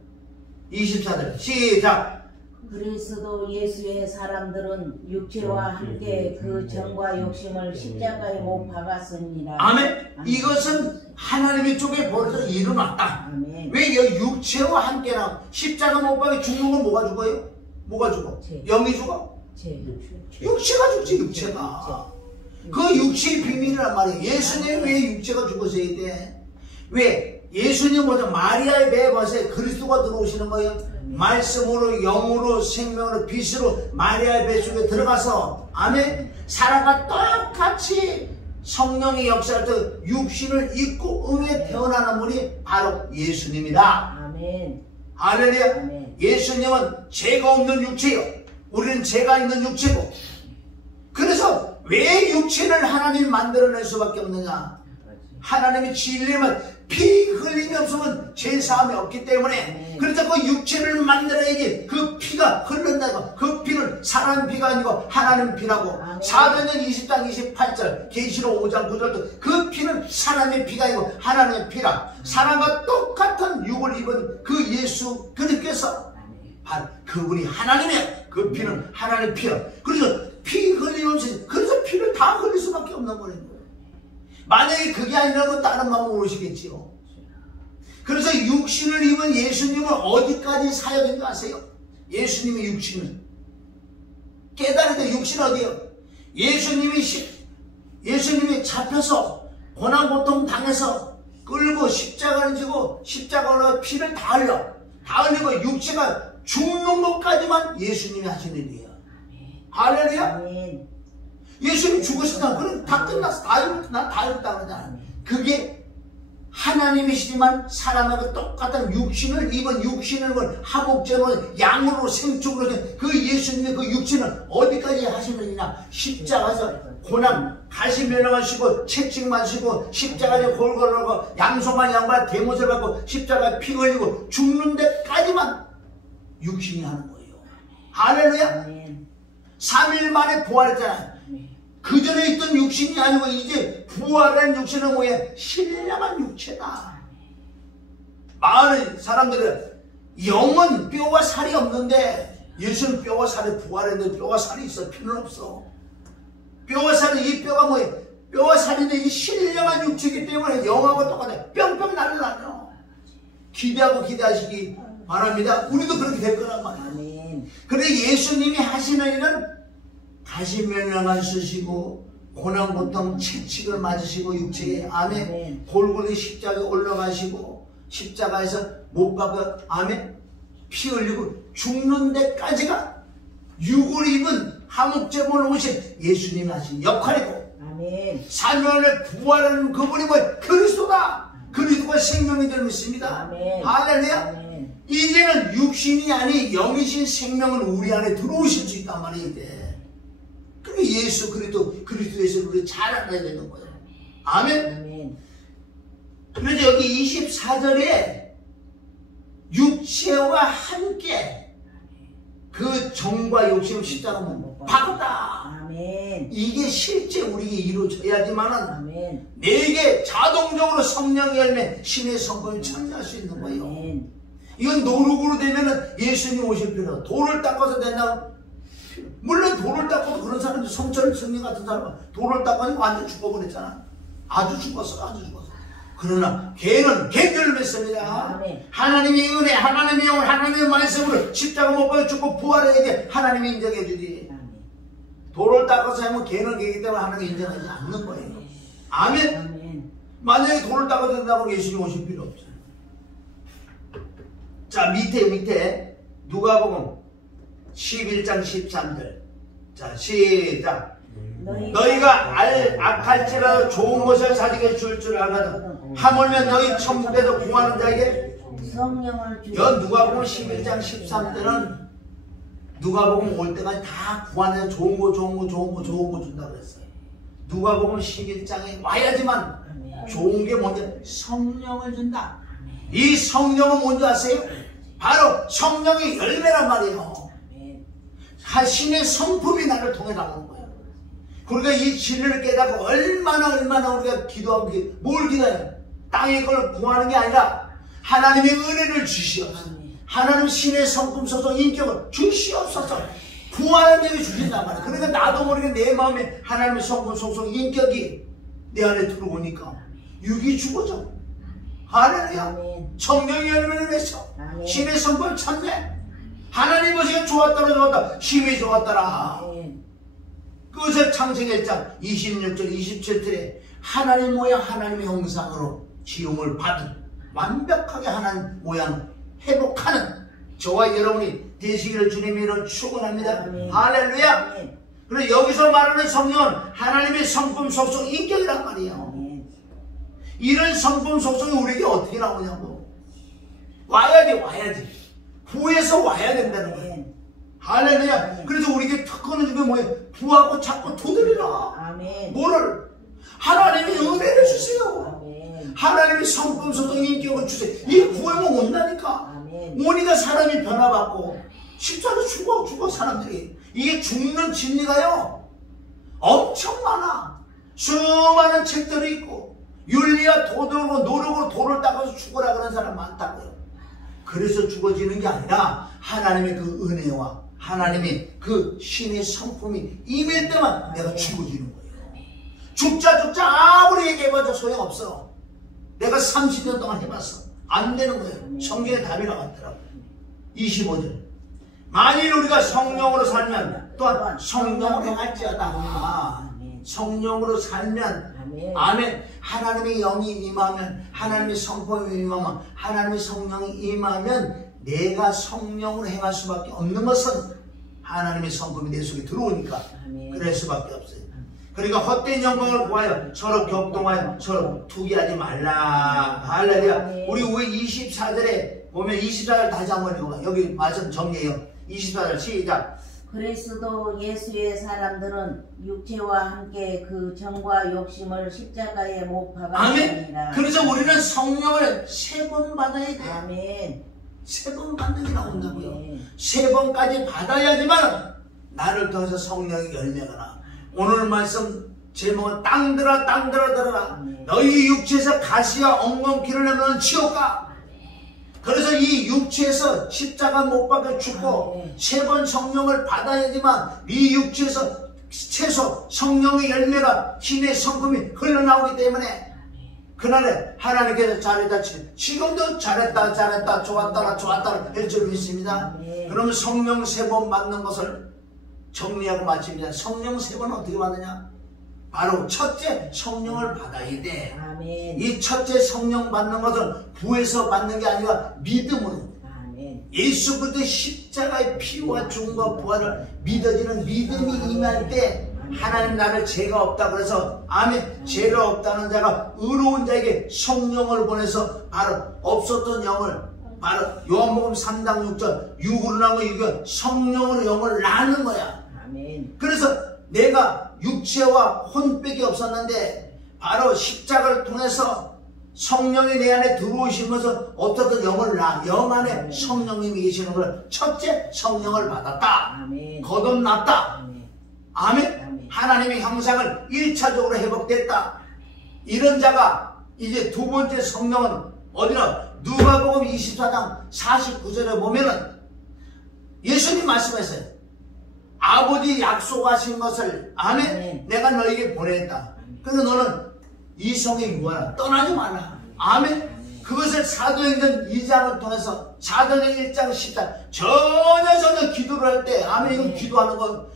24절 시작. 그리스도 예수의 사람들은 육체와 함께 그 정과 욕심을 십자가에 못 박았습니다. 아멘. 이것은 하나님의 쪽에 벌어서 일어났다. 아멘. 왜 육체와 함께나 십자가 못 박에 죽는 건 뭐가 죽어요? 뭐가 죽어? 영이 죽어? 육체가 죽지. 육체가. 그 육체의 비밀이란 말이에요. 예수님 왜 육체가 죽어서야 돼? 왜? 예수님 먼저 마리아의 배에 와서 그리스도가 들어오시는 거예요. 말씀으로 영으로 생명으로 빛으로 마리아의 뱃속에 들어가서 아멘 사람과 똑같이 성령의 역사할 때 육신을 입고 응에 태어나는 분이 바로 예수님이다. 아멘. 할렐루야. 아멘. 예수님은 죄가 없는 육체요. 우리는 죄가 있는 육체고. 그래서 왜 육체를 하나님이 만들어낼 수밖에 없느냐? 하나님이 진리만 피 흘림이 없으면 죄사함이 없기 때문에 그래서 그 육체를 만들어야지 그 피가 흐른다고. 그 피는 사람 피가 아니고 하나님 피라고. 사도행전 20장 28절 계시록 5장 9절도 그 피는 사람의 피가 아니고 하나님의 피라. 사람과 똑같은 육을 입은 그 예수 그리스도께서 바로 그분이 하나님이야. 그 피는 하나님의 피야. 그래서 피 흘림 없이 그래서 피를 다 흘릴 수밖에 없는 거예요. 만약에 그게 아니라면 다른 방법으로 오시겠지요. 그래서 육신을 입은 예수님은 어디까지 사역인 줄 아세요? 예수님의 육신은 깨달을 때 육신 어디요? 예수님이 잡혀서 고난고통 당해서 끌고 십자가를 지고 십자가로 피를 다 흘리고 육체가 죽는 것까지만 예수님이 하시는 일이에요. 할렐루야. 예수님 죽으셨다. 그럼 다 끝났어. 난 다 이뤘다 그러잖아. 그게 하나님이시지만 사람하고 똑같은 육신을 입은 하복제로 양으로 생축으로 된 그 예수님의 그 육신을 어디까지 하시느냐? 십자가에서 고난 가시면허하시고 채찍마시고 십자가에 골고루고 양손만 양발 대못을 받고 십자가에 피 흘리고 죽는 데까지만 육신이 하는 거예요. 할렐루야. 3일 만에 부활했잖아요. 그 전에 있던 육신이 아니고 이제 부활한 육신은 뭐야? 신령한 육체다. 많은 사람들은 영은 뼈와 살이 없는데 예수는 뼈와 살이 부활했는데 뼈와 살이 있어. 피는 없어. 뼈와 살이 이 뼈가 뭐야? 뼈와 살인데 이 신령한 육체이기 때문에 영하고 똑같아. 뿅뿅 날라다녀. 기대하시기 바랍니다. 우리도 그렇게 될 거란 말이야. 그래 예수님이 하시는 일은 가시면허만 쓰시고 고난고통 채찍을 맞으시고 육체에 아멘 골고루 십자가에 올라가시고 십자가에서 못 박아 아멘 피 흘리고 죽는 데까지가 육을 입은 하목제물 오신 예수님이 하신 역할이고 아멘. 사면을 부활하는 그분이 뭐예요? 그리스도다. 그리스도가 생명이 될 믿습니다. 할렐루야. 이제는 육신이 아닌 영이신 생명은 우리 안에 들어오실 수 있단 말이에요. 예수 그리스도에서 우리 잘 알아야 되는 거예요. 아멘. 그래서 여기 24절에 육체와 함께 그 정과 욕심 십자가는 바꾸다. 아멘. 이게 실제 우리에게 이루어져야지만은 내게 자동적으로 성령의 열매 신의 성품을 참여할 수 있는 거예요. 아멘. 이건 노력으로 되면은 예수님 오실 필요. 돌을 닦아서 된다. 물론 돌을 닦아도 그런 사람들 성철 성령 같은 사람은 돌을 닦아서 완전 죽어버렸잖아. 아주 죽었어. 그러나 걔는 개를 맺습니다. 하나님의 은혜, 하나님의 영을, 하나님의 말씀으로 십자가 못 박아 죽고 부활해야 돼. 하나님이 인정해 주지. 돌을 닦아서 하면 걔는 걔이기 때문에 하나님이 인정하지 않는 거예요. 아멘. 만약에 돌을 닦아도 된다고 예수님 오실 필요 없어요. 자 밑에 누가복음 11장 13절. 자 시작. 너희가 악할지라도 좋은 것을 자기에게 줄 알거든. 하물며 너희 천국에서 구하는 자에게 성령을 주시오. 누가복음 11장 13절은 누가복음 올 때까지 다 구하는 자 좋은 거 준다고 그랬어요. 누가복음 11장에 와야지만 좋은 게 뭔지 성령을 준다. 이 성령은 뭔지 아세요? 바로 성령의 열매란 말이에요. 신의 성품이 나를 통해 나오는 거예요. 그러니까 이 진리를 깨닫고 얼마나 우리가 기도하고 뭘 기도해요? 땅의 걸 구하는 게 아니라 하나님의 은혜를 주시옵소서. 하나님 신의 성품 소속 인격을 주시옵소서. 구하는 데에 주신단 말이에요. 그러니까 나도 모르게 내 마음에 하나님의 성품 소속 인격이 내 안에 들어오니까 육이 죽어져. 할렐루야. 성령의 열매를 맺어 신의 성품을 참내. 하나님 보시기에 좋았다 힘이 좋았더라. 그것을 창세기 1장 26절 27절에 하나님 모양 하나님의 형상으로 지음을 받은 완벽하게 하나님 모양 회복하는 저와 여러분이 되시기를 주님으로 축원합니다. 할렐루야. 그리고 여기서 말하는 성령은 하나님의 성품, 속성, 인격이란 말이에요. 이런 성품, 속성이 우리에게 어떻게 나오냐고. 와야지. 부에서 와야 된다는 거예요. 할렐루야. 그래서 우리에게 특권을 주게 뭐예요? 부하고 자꾸 두드리라. 뭐를? 하나님의 은혜를 주세요. 하나님의 성품, 속성, 인격을 주세요. 이게 구하면 온다니까. 오니까 사람이 변화받고 십자가로 죽어 사람들이. 이게 죽는 진리가요 엄청 많아. 수많은 책들이 있고 윤리와 도덕으로 노력으로 돌을 닦아서 죽어라 그런 사람 많다고요. 그래서 죽어지는 게 아니라 하나님의 그 은혜와 하나님의 그 신의 성품이 임할 때만 내가 죽어지는 거예요. 죽자 아무리 얘기해봐도 소용없어. 내가 30년 동안 해봤어. 안 되는 거예요. 성경에 답이 나왔더라고요. 25절. 만일 우리가 성령으로 살면 또한 성령으로 행할지어다. 성령으로 살면 아멘. 하나님의 영이 임하면, 하나님의 성품이 임하면, 하나님의 성령이 임하면 내가 성령으로 행할 수밖에 없는 것은 하나님의 성품이 내 속에 들어오니까 그럴 수밖에 없어요. 그러니까 헛된 영광을 구하여 서로 격동하여 서로 투기하지 말라. 할렐루야. 우리 왜 24절에 보면 24절 다시 한번 읽어봐. 여기 말씀 정리해요. 24절 시작. 그리스도 예수의 사람들은 육체와 함께 그 정과 욕심을 십자가에 못 박았습니다. 그래서 우리는 성령을 3번 받아야 돼. 아멘. 3번 받는 게 나온다고요. 3번까지 받아야지만 나를 통해서 성령의 열매가 나. 오늘 말씀 제목은 땅들아 들어라. 너희 육체에서 가시와 엉겅퀴를 내면 지옥가. 그래서 이 육체에서 십자가 못 박혀 죽고 3번 성령을 받아야지만 이 육체에서 최소 성령의 열매가 신의 성품이 흘러나오기 때문에 그날에 하나님께서 잘했다 지금도 잘했다 좋았다 할 줄 믿습니다. 그러면 성령 3번 받는 것을 정리하고 마칩니다. 성령 3번은 어떻게 받느냐? 바로 첫째 성령을 받아야 돼. 아멘. 이 첫째 성령 받는 것은 부에서 받는 게 아니라 믿음으로. 아멘. 예수 그리스도의 십자가의 피와 죽음과 부활을 믿어지는 믿음이 임할 때 하나님 나를 죄가 없다 그래서 아멘. 죄가 없다는 자가 의로운 자에게 성령을 보내서 바로 없었던 영을 바로 요한복음 3장 6절 육으로 나온 이거 성령으로 영을 낳는 거야. 아멘. 그래서 내가 육체와 혼백이 없었는데 바로 십자가를 통해서 성령이 내 안에 들어오시면서 어떻든 영을 낳아 영 안에 성령님이 계시는 걸 첫째 성령을 받았다. 아멘. 거듭났다. 아멘. 아멘. 아멘. 하나님의 형상을 1차적으로 회복됐다. 이런 자가 이제 두 번째 성령은 어디나 누가복음 24장 49절에 보면은 예수님 말씀하셨어요. 아버지 약속하신 것을 아멘. 내가 너에게 보냈다. 그래서 너는 이성에 유하라. 떠나지 말라. 아멘. 그것을 사도행전 2장을 통해서 사도행전 1장 14 전혀 기도를 할 때 아멘. 이건 기도하는 건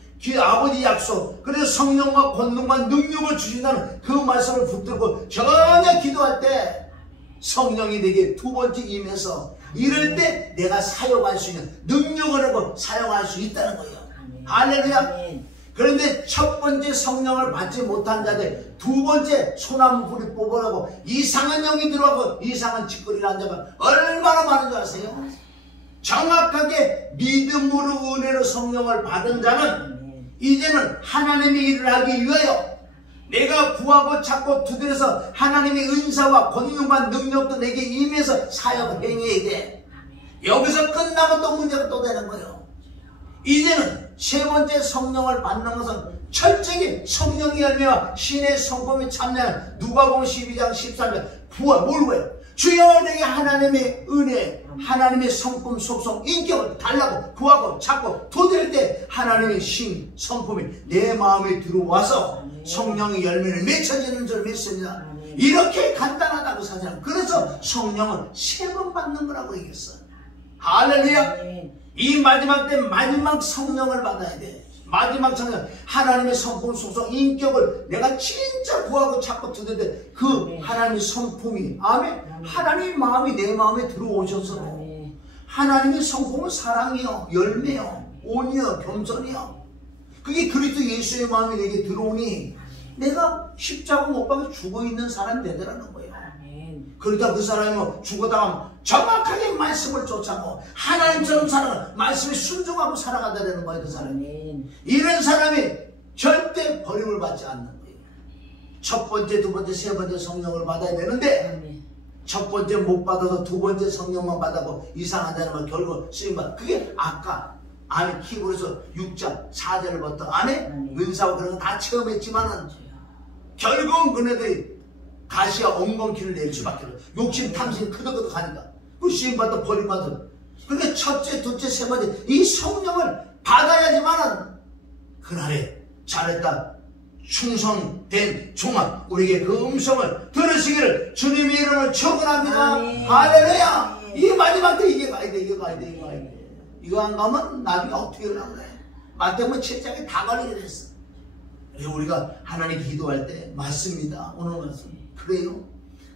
아버지 약속. 그래서 성령과 권능과 능력을 주신다는 그 말씀을 붙들고 전혀 기도할 때 성령이 내게 두 번째 임해서 이럴 때 내가 사용할 수 있는 능력을 하고 사용할 수 있다는 거예요. 할렐루야. 그런데 첫 번째 성령을 받지 못한 자들 두 번째 소나무불이 뽑으라고 이상한 영이 들어가고 이상한 짓거리를 한 자가 얼마나 많은 줄 아세요? 정확하게 믿음으로 은혜로 성령을 받은 자는 이제는 하나님의 일을 하기 위하여 내가 구하고 찾고 두드려서 하나님의 은사와 권능과 능력도 내게 임해서 사역을 행해야 돼. 여기서 끝나면 또 문제가 또 되는 거예요. 이제는 세 번째 성령을 받는 것은 철저히 성령의 열매와 신의 성품이 참여하는 누가복음 12장 13절 부활 뭘 해요? 주여 내게 하나님의 은혜 하나님의 성품 속성 인격을 달라고 구하고 찾고 도될 때 하나님의 신 성품이 내 마음에 들어와서 성령의 열매를 맺혀지는 줄 믿습니다. 이렇게 간단하다고 사실은 그래서 성령은 3번 받는 거라고 얘기했어요. 할렐루야. 이 마지막 때 마지막 성령을 받아야 돼. 마지막 성령 하나님의 성품 속성 인격을 내가 진짜 구하고 찾고 두는데 그 하나님의 성품이 아멘. 하나님의 마음이 내 마음에 들어오셔서 하나님의 성품은 사랑이요, 열매요, 온이요, 겸손이요. 그게 그리스도 예수의 마음이 내게 들어오니 내가 십자가 못 박혀 죽어있는 사람이 되더라는 거예요. 그러다 그 사람이 뭐 죽어다가 정확하게 말씀을 쫓아가고 하나님처럼 살아가, 말씀에 순종하고 살아가다라는 거예요. 그 사람이. 이런 사람이 절대 버림을 받지 않는 거예요. 첫 번째, 두 번째, 세 번째 성령을 받아야 되는데 첫 번째 못 받아서 두 번째 성령만 받아고 이상하다는 말 결국 쓰임받아. 그게 아까 안에 히브리서 6장 4절부터 안에 은사와 그런 거 다 체험했지만은 결국은 그네들이 가시와 엉겅퀴를 낼 수밖에 없어요. 욕심 탐심 크덕크덕하니까 그 쓰임받아 버림받아. 그러니까 첫째, 둘째, 세 번째 이 성령을 받아야지만은 그날에 잘했다, 충성된 종아, 우리에게 그 음성을 들으시기를 주님의 이름을 축원합니다. 할렐루야. 이 마지막 때 이게 가야 돼, 이게 가야 돼, 이거 가야 돼. 이거 안 가면 나중에 어떻게 하려고 그래. 마태복음 7장에 다 걸리게 됐어. 우리가 하나님 기도할 때 맞습니다. 오늘 말씀 그래요.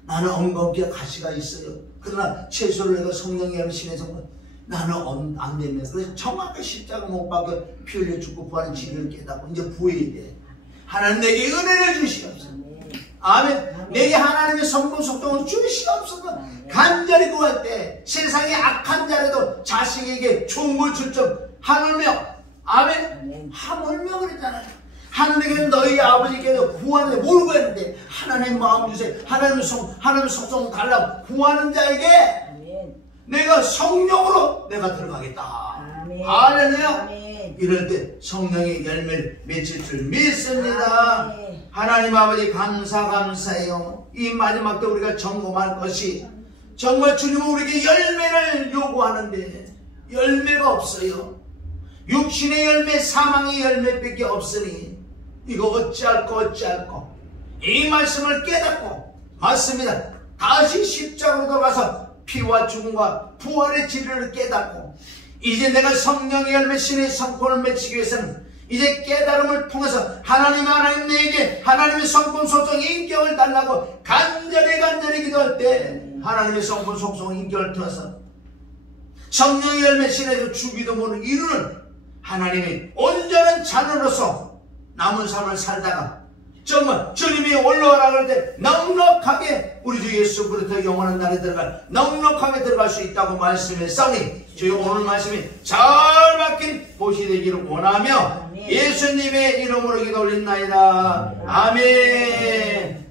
나는 엉겅퀴 가시가 있어요. 그러나 채소를 내가 성령이 하는 신의 성분 나는 안 되면 그래서 정확하게 십자가 못 박혀 피 흘려 죽고 부활의 진리를 깨닫고 이제 부해야 돼. 하나님 내게 은혜를 주시옵소서. 아멘. 내게 하나님의 성품 속성을 주시옵소서. 간절히 구할 때 세상의 악한 자라도 자식에게 좋은 걸 줄 줄 하물며, 아멘. 하물며 그랬잖아요. 하나님께서 너희 아버지께서 구하는데 뭘 구했는데 하나님 마음 주세요. 하나님 속성 달라고 구하는 자에게 내가 성령으로 내가 들어가겠다. 할렐루야. 이럴 때 성령의 열매를 맺을 줄 믿습니다. 하나님 아버지 감사해요. 이 마지막 때 우리가 점검할 것이 정말 주님은 우리에게 열매를 요구하는데 열매가 없어요. 육신의 열매, 사망의 열매밖에 없으니 이거 어찌할꼬 이 말씀을 깨닫고 맞습니다. 다시 십자가로 돌아가서 피와 죽음과 부활의 진리를 깨닫고 이제 내가 성령의 열매 신의 성품을 맺히기 위해서는 이제 깨달음을 통해서 하나님 내게 하나님의 성품 속성 인격을 달라고 간절히 기도할 때 하나님의 성품 속성 인격을 통해서 성령의 열매 신에서 주기도 모르는 이루는 하나님의 온전한 자녀로서 남은 삶을 살다가 정말 주님이 올라오라 그럴 때 넉넉하게 우리 주 예수 그리스도 영원한 날에 들어갈 넉넉하게 들어갈 수 있다고 말씀했사오니 주여 오늘 말씀이 잘 박힌 보시 되기를 원하며 예수님의 이름으로 기도 올린나이다. 아멘.